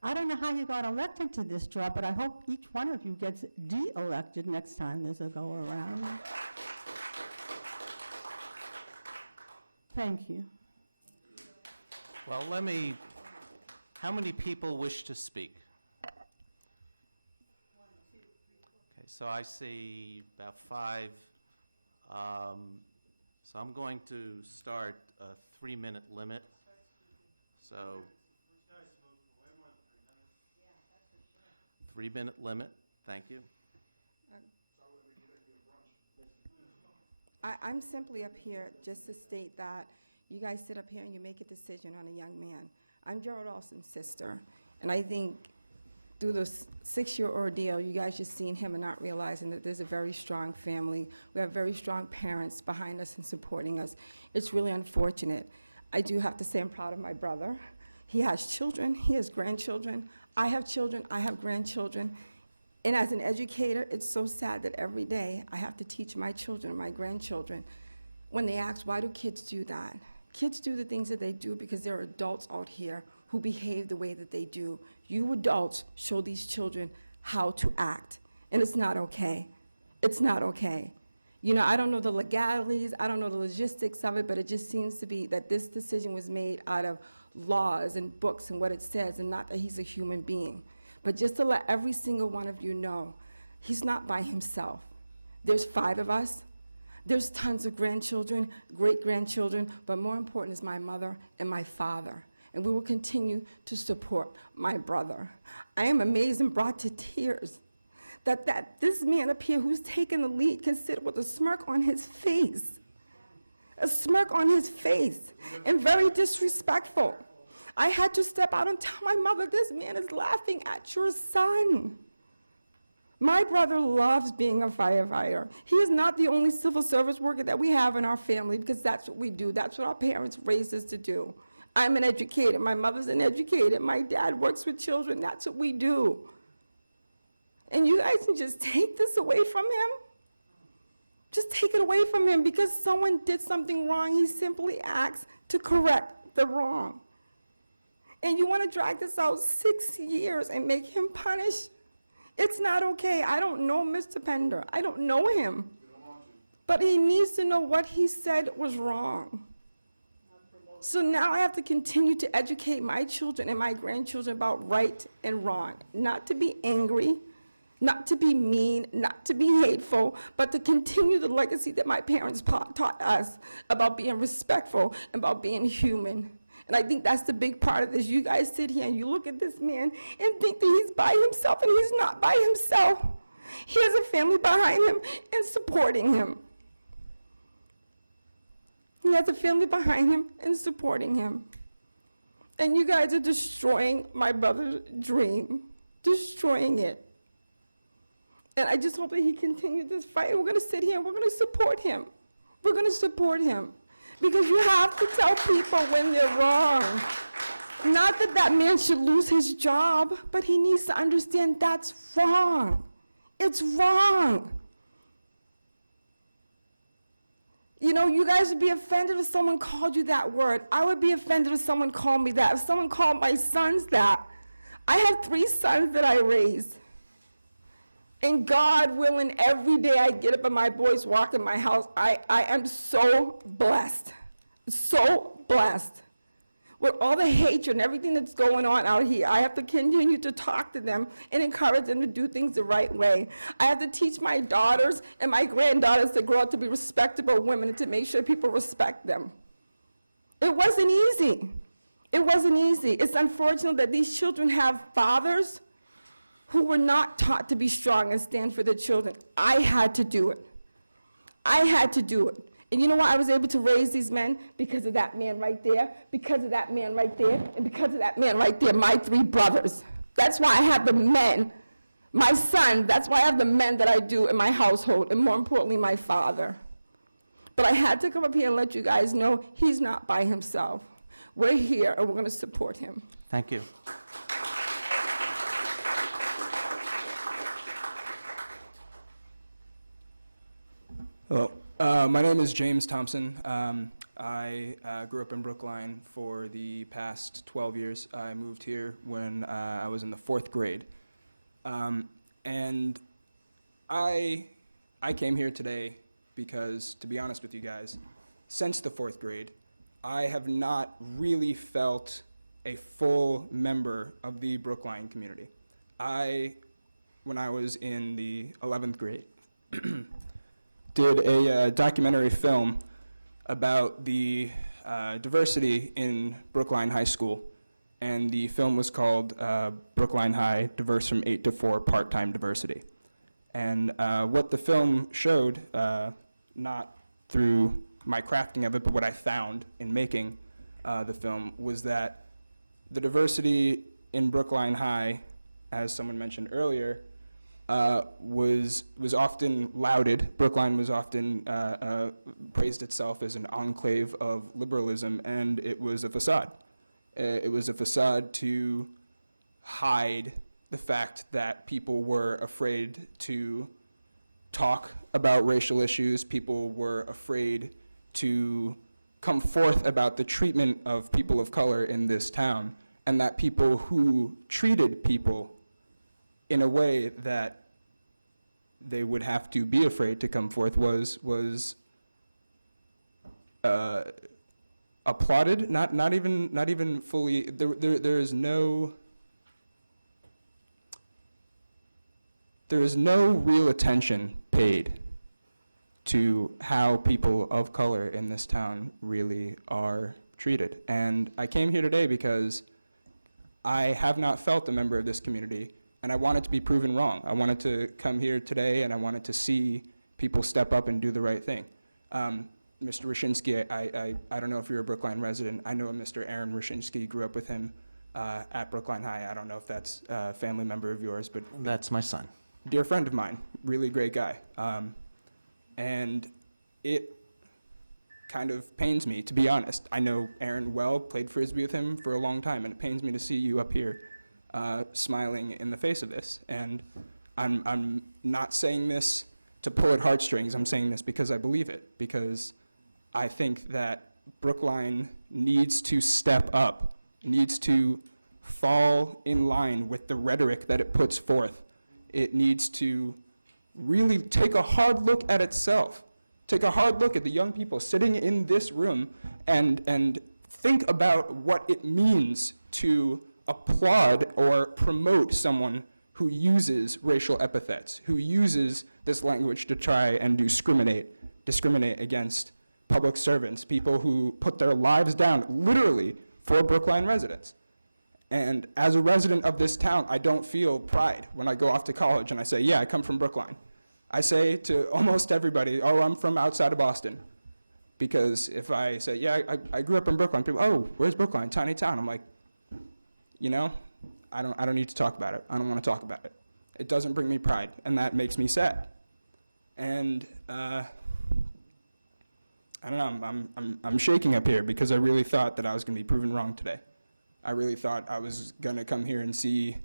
I don't know how you got elected to this job, but I hope each one of you gets de-elected next time there's a go-around. Thank you. Well, how many people wish to speak? Okay, so I see about 5. So I'm going to start a 3-minute limit. So 3-minute limit, thank you. I'm simply up here just to state that you guys sit up here and you make a decision on a young man. I'm Gerald Alston's sister, and I think through the 6-year ordeal, you guys just seen him and not realizing that there's a very strong family. We have very strong parents behind us and supporting us. It's really unfortunate. I do have to say I'm proud of my brother. He has children, he has grandchildren. I have children, I have grandchildren. And as an educator, it's so sad that every day I have to teach my children and my grandchildren when they ask, why do kids do that? Kids do the things that they do because there are adults out here who behave the way that they do. You adults show these children how to act, and it's not okay. It's not okay. You know, I don't know the legalities, I don't know the logistics of it, but it just seems to be that this decision was made out of laws and books and what it says, and not that he's a human being. But just to let every single one of you know, he's not by himself. There's 5 of us. There's tons of grandchildren, great-grandchildren, but more important is my mother and my father. And we will continue to support my brother. I am amazed and brought to tears that this man up here who's taken the lead can sit with a smirk on his face. A smirk on his face, and very disrespectful. I had to step out and tell my mother, this man is laughing at your son. My brother loves being a firefighter. He is not the only civil service worker that we have in our family, because that's what we do. That's what our parents raised us to do. I'm an educator. My mother's an educator. My dad works with children. That's what we do. And you guys can just take this away from him? Just take it away from him because someone did something wrong. He simply asks to correct the wrong. And you want to drag this out 6 years and make him punish? It's not okay. I don't know Mr. Pender. I don't know him. But he needs to know what he said was wrong. So now I have to continue to educate my children and my grandchildren about right and wrong. Not to be angry, not to be mean, not to be hateful, but to continue the legacy that my parents taught us about being respectful, about being human. And I think that's the big part of this. You guys sit here and you look at this man and think that he's by himself, and he's not by himself. He has a family behind him and supporting him. He has a family behind him and supporting him. And you guys are destroying my brother's dream, destroying it. And I just hope that he continues this fight. We're going to sit here and we're going to support him. We're going to support him. Because you have to tell people when they're wrong. Not that that man should lose his job, but he needs to understand that's wrong. It's wrong. You know, you guys would be offended if someone called you that word. I would be offended if someone called me that. If someone called my sons that. I have 3 sons that I raised. And God willing, every day I get up and my boys walk in my house, I am so blessed. So blessed. With all the hatred and everything that's going on out here, I have to continue to talk to them and encourage them to do things the right way. I have to teach my daughters and my granddaughters to grow up to be respectable women and to make sure people respect them. It wasn't easy. It wasn't easy. It's unfortunate that these children have fathers who were not taught to be strong and stand for their children. I had to do it. I had to do it. And you know why I was able to raise these men? Because of that man right there, because of that man right there, and because of that man right there, my 3 brothers. That's why I have the men, my son, that's why I have the men that I do in my household, and more importantly, my father. But I had to come up here and let you guys know he's not by himself. We're here, and we're going to support him. Thank you. Hello. My name is James Thompson. I grew up in Brookline for the past 12 years. I moved here when I was in the 4th grade. And I came here today because, to be honest with you guys, since the 4th grade, I have not really felt a full member of the Brookline community. When I was in the 11th grade, did a documentary film about the diversity in Brookline High School, and the film was called Brookline High, Diverse from 8 to 4, Part-Time Diversity. And what the film showed, not through my crafting of it, but what I found in making the film, was that the diversity in Brookline High, as someone mentioned earlier, was often lauded. Brookline was often praised itself as an enclave of liberalism, and it was a facade. It was a facade to hide the fact that people were afraid to talk about racial issues. People were afraid to come forth about the treatment of people of color in this town, and that people who treated people in a way that they would have to be afraid to come forth was applauded, not even fully. There is no real attention paid to how people of color in this town really are treated. And I came here today because I have not felt a member of this community, and I wanted to be proven wrong. I wanted to come here today, and I wanted to see people step up and do the right thing. Mr. Roshinsky, I don't know if you're a Brookline resident. I know a Mr. Aaron Roshinsky, grew up with him at Brookline High. I don't know if that's a family member of yours, but That's my son. dear friend of mine, really great guy. And it kind of pains me, to be honest. I know Aaron well, played Frisbee with him for a long time, and it pains me to see you up here smiling in the face of this. And I'm not saying this to pull at heartstrings. I'm saying this because I believe it, because I think that Brookline needs to step up, needs to fall in line with the rhetoric that it puts forth. It needs to really take a hard look at itself, take a hard look at the young people sitting in this room, and think about what it means to applaud or promote someone who uses racial epithets, who uses this language to try and discriminate against public servants, people who put their lives down literally for Brookline residents. And as a resident of this town, I don't feel pride when I go off to college and I say, yeah, I come from Brookline. I say to almost everybody, oh, I'm from outside of Boston. Because if I say, yeah, I grew up in Brookline, people, oh, where's Brookline? Tiny town. I'm like, you know, I don't need to talk about it. I don't want to talk about it. It doesn't bring me pride, and that makes me sad. And I don't know, I'm shaking up here because I really thought that I was going to be proven wrong today. I really thought I was going to come here and see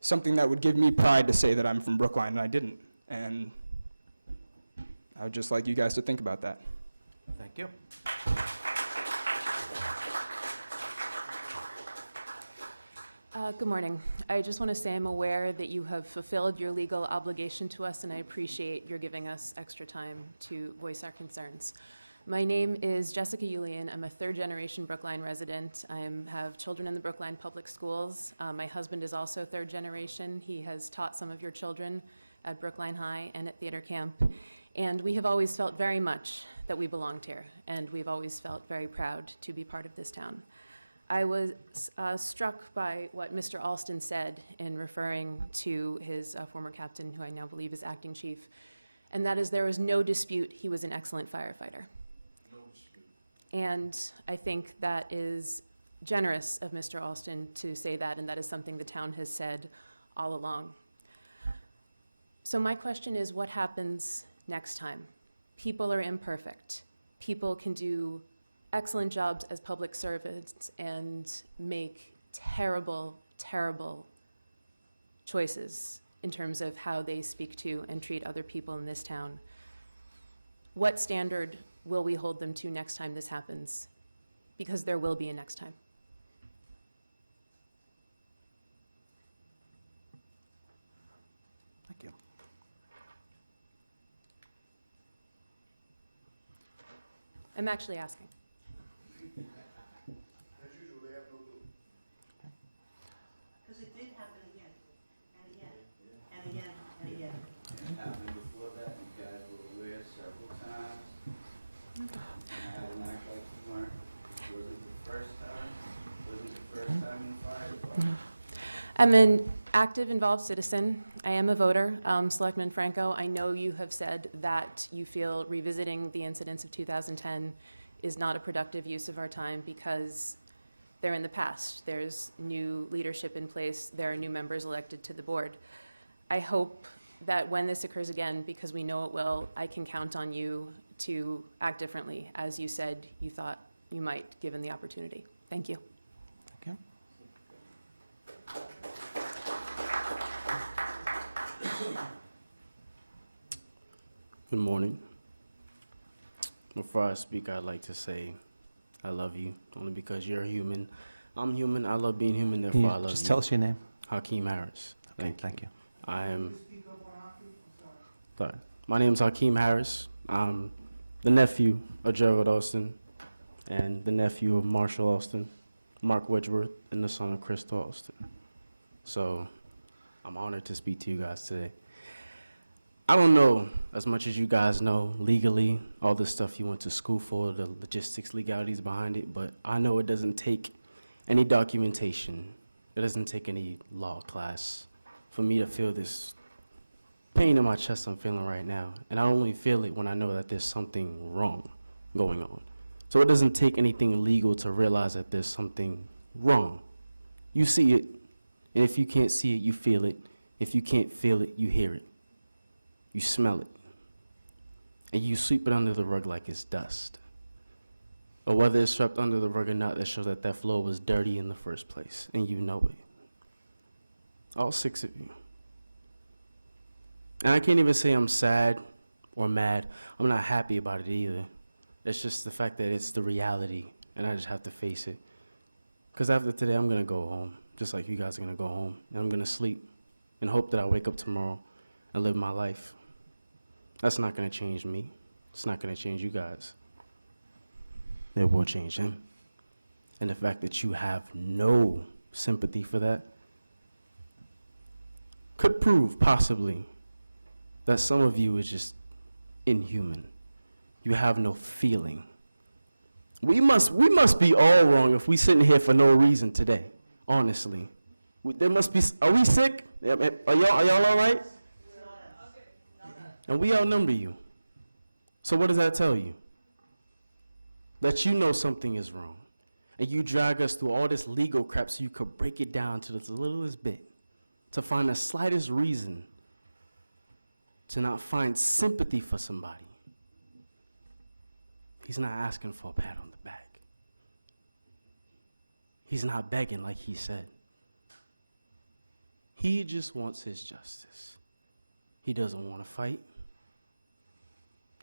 something that would give me pride to say that I'm from Brookline, and I didn't. And I would just like you guys to think about that. Thank you. Good morning. I just want to say I'm aware that you have fulfilled your legal obligation to us, and I appreciate your giving us extra time to voice our concerns. My name is Jessica Yulian. I'm a third-generation Brookline resident. I have children in the Brookline Public Schools. My husband is also third generation. He has taught some of your children at Brookline High and at Theater Camp. And we have always felt very much that we belonged here, and we've always felt very proud to be part of this town. I was struck by what Mr. Alston said in referring to his former captain, who I now believe is acting chief, and that is there was no dispute he was an excellent firefighter. No dispute. And I think that is generous of Mr. Alston to say that, and that is something the town has said all along. So my question is, what happens next time? People are imperfect. People can do excellent jobs as public servants and make terrible, terrible choices in terms of how they speak to and treat other people in this town. What standard will we hold them to next time this happens? Because there will be a next time. Thank you. I'm actually asking. Because it did happen again, and again, and again, and again. It happened before that, you guys were aware several times. And I had an act like you weren't. It wasn't the first time. It wasn't the first time in the fire department. I'm an active, involved citizen. I am a voter. Selectman Franco, I know you have said that you feel revisiting the incidents of 2010 is not a productive use of our time because they're in the past. There's new leadership in place. There are new members elected to the board. I hope that when this occurs again, because we know it will, I can count on you to act differently, as you said you thought you might, given the opportunity. Thank you. Thank you. Good morning. Before I speak, I'd like to say I love you, only because you're human. I'm human. I love being human, Can therefore you I love you. just tell us your name? Hakeem Harris. Okay, thank you. I am... Sorry. My name is Hakeem Harris. I'm the nephew of Gerald Alston and the nephew of Marshall Alston, Mark Wedgeworth, and the son of Chris Alston. So I'm honored to speak to you guys today. I don't know as much as you guys know legally, all the stuff you went to school for, the logistics, legalities behind it, but I know it doesn't take any documentation. It doesn't take any law class for me to feel this pain in my chest I'm feeling right now. And I only feel it when I know that there's something wrong going on. So it doesn't take anything legal to realize that there's something wrong. You see it, and if you can't see it, you feel it. If you can't feel it, you hear it. You smell it, and you sweep it under the rug like it's dust. Or whether it's swept under the rug or not, that shows that that floor was dirty in the first place, and you know it. All 6 of you. And I can't even say I'm sad or mad. I'm not happy about it either. It's just the fact that it's the reality, and I just have to face it. Because after today, I'm going to go home, just like you guys are going to go home, and I'm going to sleep and hope that I wake up tomorrow and live my life. That's not going to change me. It's not going to change you guys. It will change him. And the fact that you have no sympathy for that could prove, possibly, that some of you is just inhuman. You have no feeling. We must be all wrong if we sitting here for no reason today, honestly. There must be, are we sick? Are y'all all right? And we outnumber you. So what does that tell you? That you know something is wrong. And you drag us through all this legal crap so you could break it down to the littlest bit, to find the slightest reason to not find sympathy for somebody. He's not asking for a pat on the back. He's not begging like he said. He just wants his justice. He doesn't want to fight.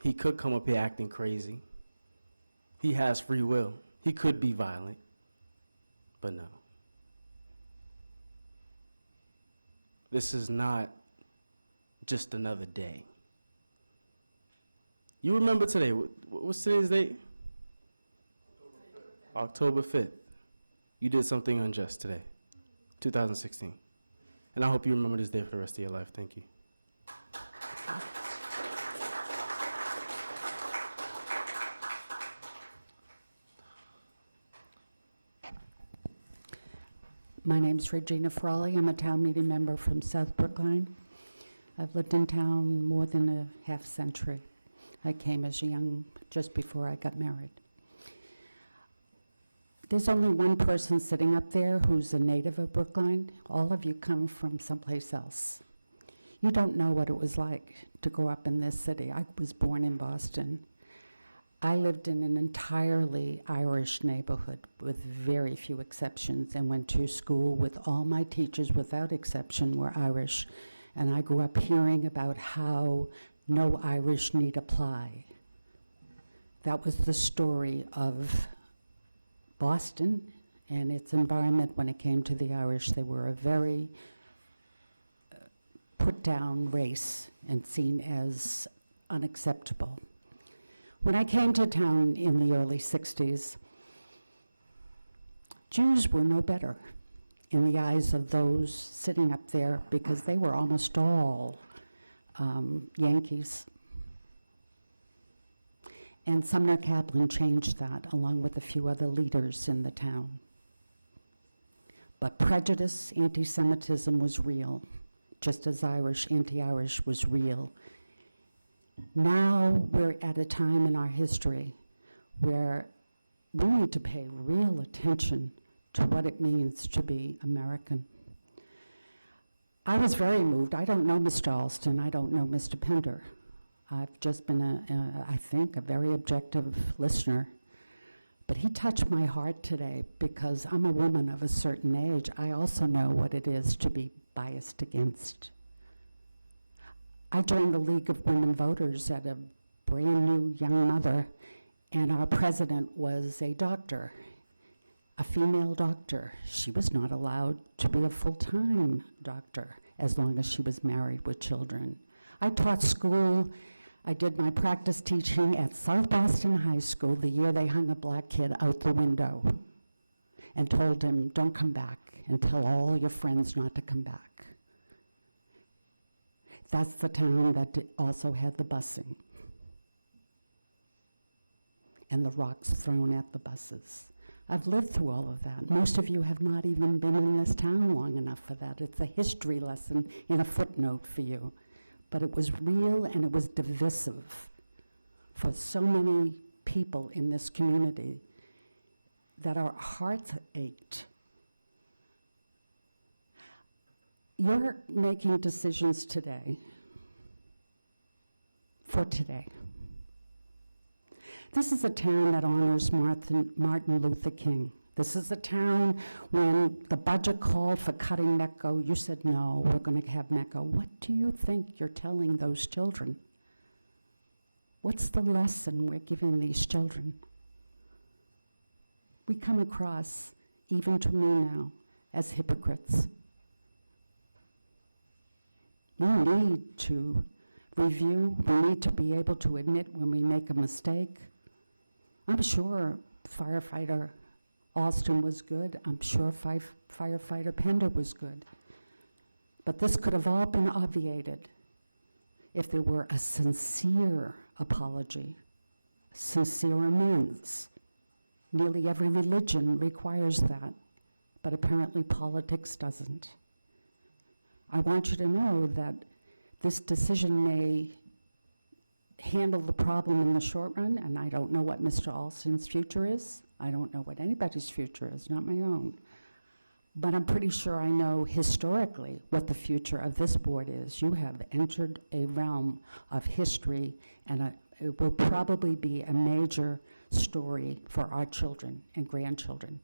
He could come up here acting crazy. He has free will. He could be violent, but no. This is not just another day. You remember today, what's today's date? October 5th. You did something unjust today, 2016. And I hope you remember this day for the rest of your life. Thank you. My name's Regina Frawley. I'm a town meeting member from South Brookline. I've lived in town more than a half century. I came as young, just before I got married. There's only one person sitting up there who's a native of Brookline. All of you come from someplace else. You don't know what it was like to grow up in this city. I was born in Boston. I lived in an entirely Irish neighborhood with very few exceptions and went to school with all my teachers, without exception, were Irish. And I grew up hearing about how no Irish need apply. That was the story of Boston and its environment when it came to the Irish. They were a very put-down race and seen as unacceptable. When I came to town in the early 60s, Jews were no better in the eyes of those sitting up there because they were almost all Yankees. And Sumner Kaplan changed that, along with a few other leaders in the town. But prejudice, anti-Semitism was real, just as anti-Irish was real. Now we're at a time in our history where we need to pay real attention to what it means to be American. I was very moved. I don't know Mr. Alston. I don't know Mr. Pender. I've just been, I think, a very objective listener. But he touched my heart today because I'm a woman of a certain age. I also know what it is to be biased against. I joined the League of Women Voters at a brand new young mother, and our president was a doctor, a female doctor. She was not allowed to be a full-time doctor as long as she was married with children. I taught school. I did my practice teaching at South Boston High School the year they hung a black kid out the window and told him, don't come back, and tell all your friends not to come back. That's the town that also had the busing and the rocks thrown at the buses. I've lived through all of that. Most of you have not even been in this town long enough for that. It's a history lesson in a footnote for you. But it was real and it was divisive for so many people in this community that our hearts ached. You're making decisions today for today. This is a town that honors Martin Luther King. This is a town when the budget called for cutting MECO, you said, no, we're going to have MECO. What do you think you're telling those children? What's the lesson we're giving these children? We come across, even to me now, as hypocrites. We need to review. We need to be able to admit when we make a mistake. I'm sure firefighter Alston was good. I'm sure firefighter Pender was good. But this could have all been obviated if there were a sincere apology, sincere amends. Nearly every religion requires that, but apparently politics doesn't. I want you to know that this decision may handle the problem in the short run, and I don't know what Mr. Alston's future is. I don't know what anybody's future is, not my own. But I'm pretty sure I know historically what the future of this board is. You have entered a realm of history, and it will probably be a major story for our children and grandchildren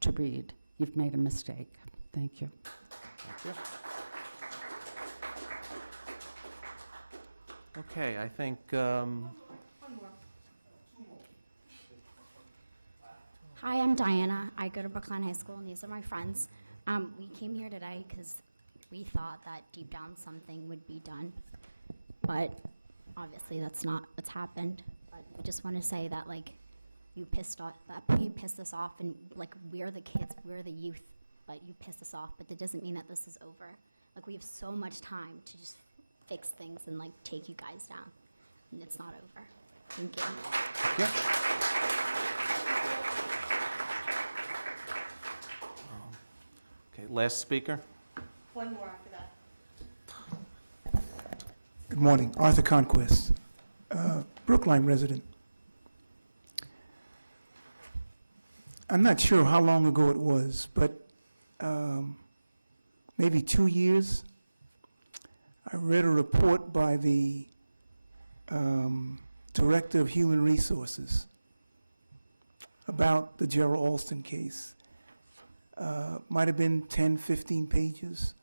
to read. You've made a mistake. Thank you. Thank you. Okay, I think, Hi, I'm Diana. I go to Brookline High School, and these are my friends. We came here today because we thought that deep down something would be done, but obviously that's not what's happened. But I just want to say that, like, you pissed us off, and like, we're the kids, we're the youth, but you pissed us off. But that doesn't mean that this is over. Like, we have so much time to just fix things and like take you guys down, and it's not over. Thank you. Yeah. Okay, last speaker. One more after that. Good morning, Arthur Conquest, Brookline resident. I'm not sure how long ago it was, but maybe 2 years, I read a report by the Director of Human Resources about the Gerald Alston case. Might have been 10, 15 pages.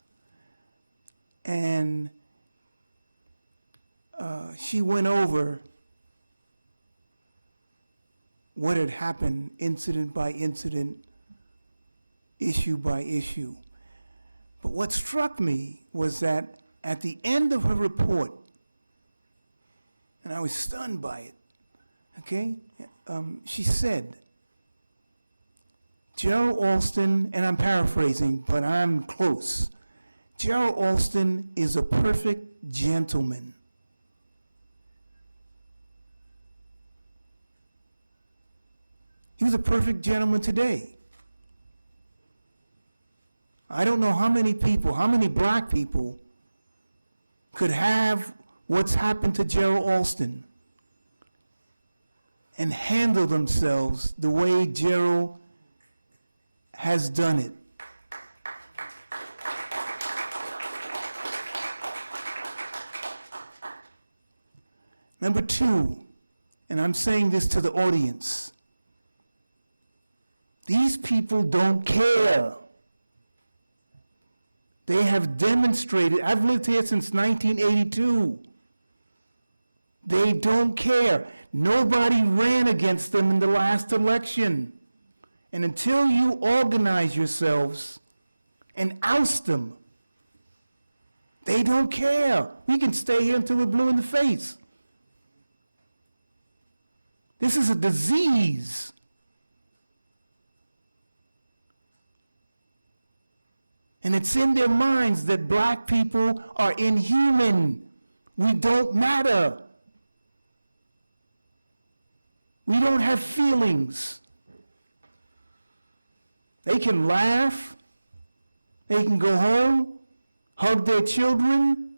And she went over what had happened incident by incident, issue by issue. But what struck me was that at the end of her report, and I was stunned by it, okay? She said, Gerald Alston, and I'm paraphrasing, but I'm close. Gerald Alston is a perfect gentleman. He was a perfect gentleman today. I don't know how many people, how many black people could have what's happened to Gerald Alston and handle themselves the way Gerald has done it. Number two, and I'm saying this to the audience, these people don't care. They have demonstrated, I've lived here since 1982. They don't care. Nobody ran against them in the last election. And until you organize yourselves and oust them, they don't care. We can stay here until we're blue in the face. This is a disease. And it's in their minds that black people are inhuman. We don't matter. We don't have feelings. They can laugh. They can go home, hug their children.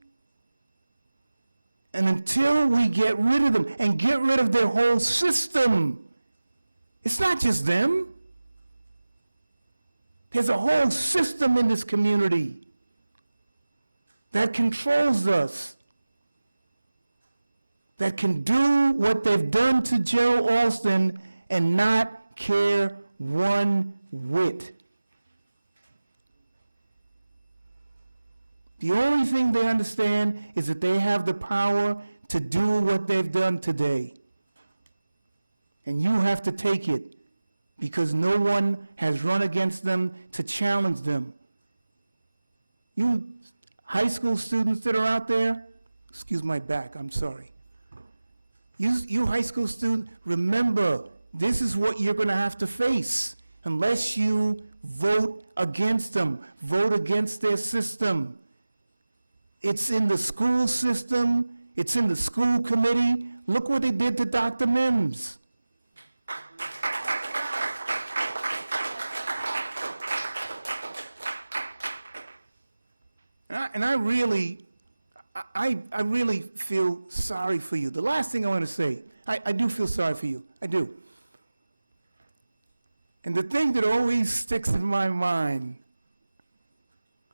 And until we get rid of them and get rid of their whole system, it's not just them. There's a whole system in this community that controls us, that can do what they've done to Gerald Alston and not care one whit. The only thing they understand is that they have the power to do what they've done today. And you have to take it, because no one has run against them to challenge them. You high school students that are out there, excuse my back, I'm sorry. You high school students, remember, this is what you're going to have to face unless you vote against them, vote against their system. It's in the school system, it's in the school committee. Look what they did to Dr. Mims. And I really feel sorry for you. The last thing I want to say, I do feel sorry for you. I do. And the thing that always sticks in my mind,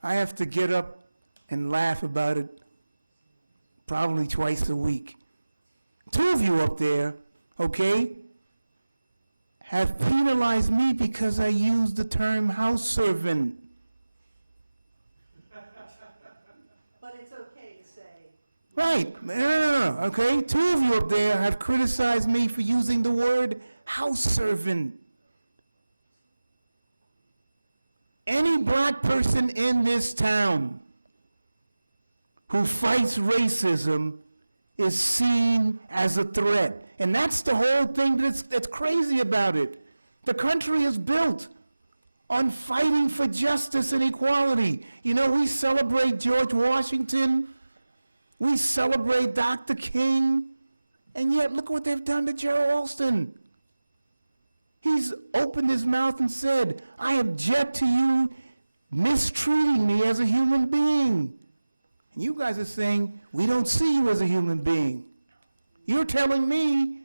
I have to get up and laugh about it probably twice a week. Two of you up there, okay, have penalized me because I used the term house servant. Right, no, okay? Two of you up there have criticized me for using the word house servant. Any black person in this town who fights racism is seen as a threat. And that's the whole thing that's crazy about it. The country is built on fighting for justice and equality. You know, we celebrate George Washington, we celebrate Dr. King, and yet look what they've done to Gerald Alston. He's opened his mouth and said, I object to you mistreating me as a human being. And you guys are saying, we don't see you as a human being. You're telling me,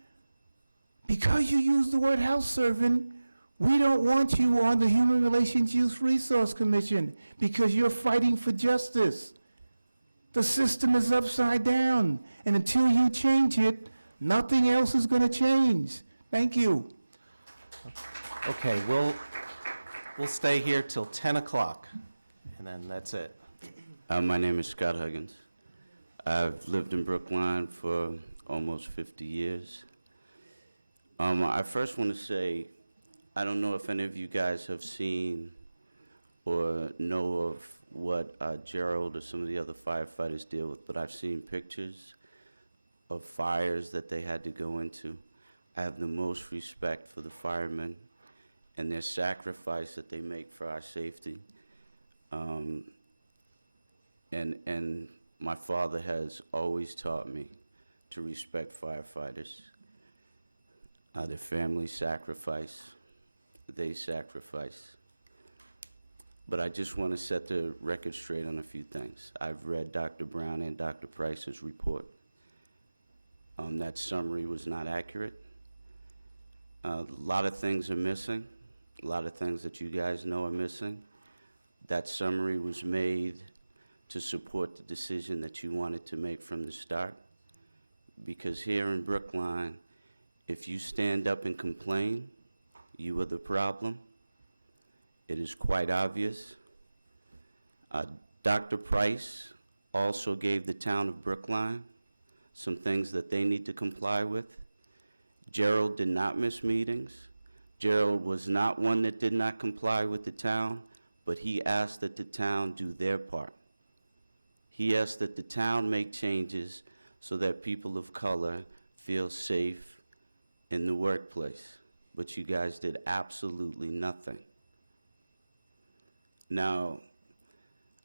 because you use the word house servant, we don't want you on the Human Relations Youth Resource Commission because you're fighting for justice. The system is upside down, and until you change it, nothing else is going to change. Thank you. Okay, we'll stay here till 10 o'clock, and then that's it. My name is Scott Huggins. I've lived in Brookline for almost 50 years. I first want to say, I don't know if any of you guys have seen or know of what Gerald or some of the other firefighters deal with, but I've seen pictures of fires that they had to go into. I have the most respect for the firemen and their sacrifice that they make for our safety. And my father has always taught me to respect firefighters. Their families sacrifice, they sacrifice. But I just want to set the record straight on a few things. I've read Dr. Brown and Dr. Price's report. That summary was not accurate. A lot of things are missing. A lot of things that you guys know are missing. That summary was made to support the decision that you wanted to make from the start. Because here in Brookline, if you stand up and complain, you are the problem. It is quite obvious. Dr. Price also gave the town of Brookline some things that they need to comply with. Gerald did not miss meetings. Gerald was not one that did not comply with the town, but he asked that the town do their part. He asked that the town make changes so that people of color feel safe in the workplace, but you guys did absolutely nothing. Now,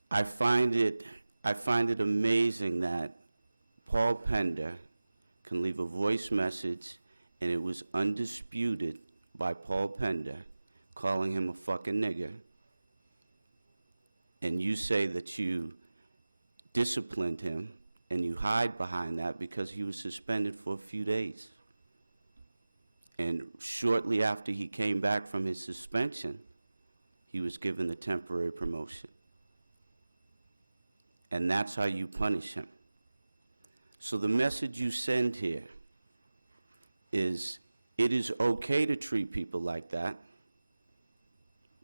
I find it amazing that Paul Pender can leave a voice message, and it was undisputed by Paul Pender calling him a fucking nigger, and you say that you disciplined him, and you hide behind that because he was suspended for a few days. And shortly after he came back from his suspension, he was given the temporary promotion. And that's how you punish him. So the message you send here is, it is okay to treat people like that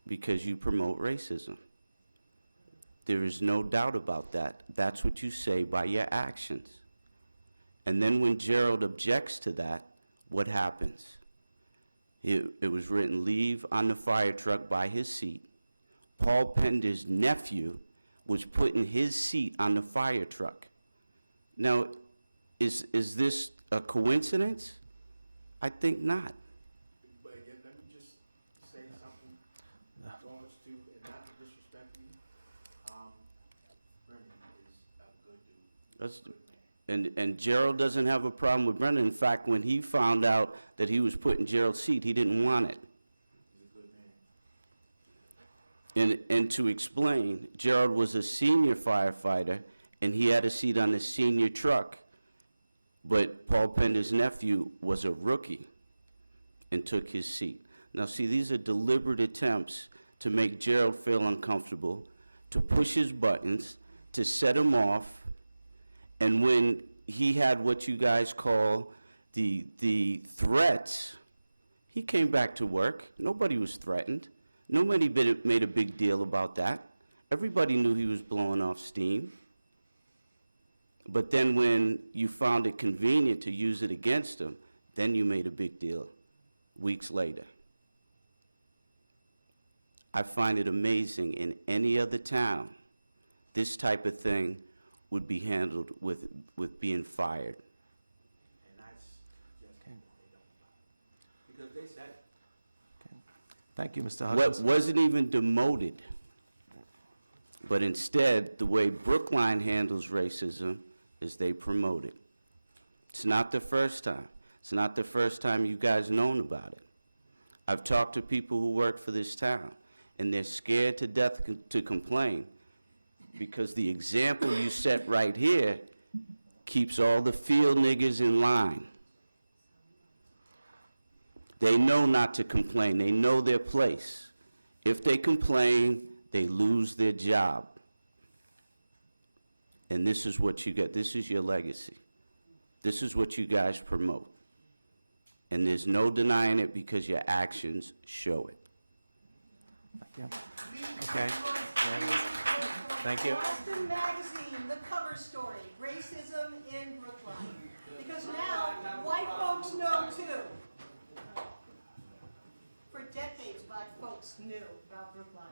because you promote racism. There is no doubt about that. That's what you say by your actions. And then when Gerald objects to that, what happens? It was written, leave on the fire truck by his seat. Paul Pender's nephew was putting his seat on the fire truck. Now, is this a coincidence? I think not. But again, let me just say something. Regards to, and not to disrespect you, Brendan is a good dude. That's, Good man. and Gerald doesn't have a problem with Brendan. In fact, when he found out that he was put in Gerald's seat, he didn't want it. He's a good man. And to explain, Gerald was a senior firefighter, and he had a seat on the senior truck. But Paul Pender's nephew was a rookie and took his seat. Now, see, these are deliberate attempts to make Gerald feel uncomfortable, to push his buttons, to set him off. And when he had what you guys call the threats, he came back to work. Nobody was threatened. Nobody made a big deal about that. Everybody knew he was blowing off steam. But then when you found it convenient to use it against him, then you made a big deal weeks later. I find it amazing in any other town, this type of thing would be handled with being fired. And that's just what they don't. Because they said it. Thank you, Mr. What Huggins. wasn't even demoted, but instead, the way Brookline handles racism is they promote it. It's not the first time. It's not the first time you guys known about it. I've talked to people who work for this town, and they're scared to death to complain because the example you set right here keeps all the field niggers in line. They know not to complain. They know their place. If they complain, they lose their job. And this is what you get. This is your legacy. This is what you guys promote. And there's no denying it because your actions show it. Thank you. Okay. Thank you. Boston Magazine, the cover story, racism in Brookline. Because now, white folks know too. For decades, black folks knew about Brookline.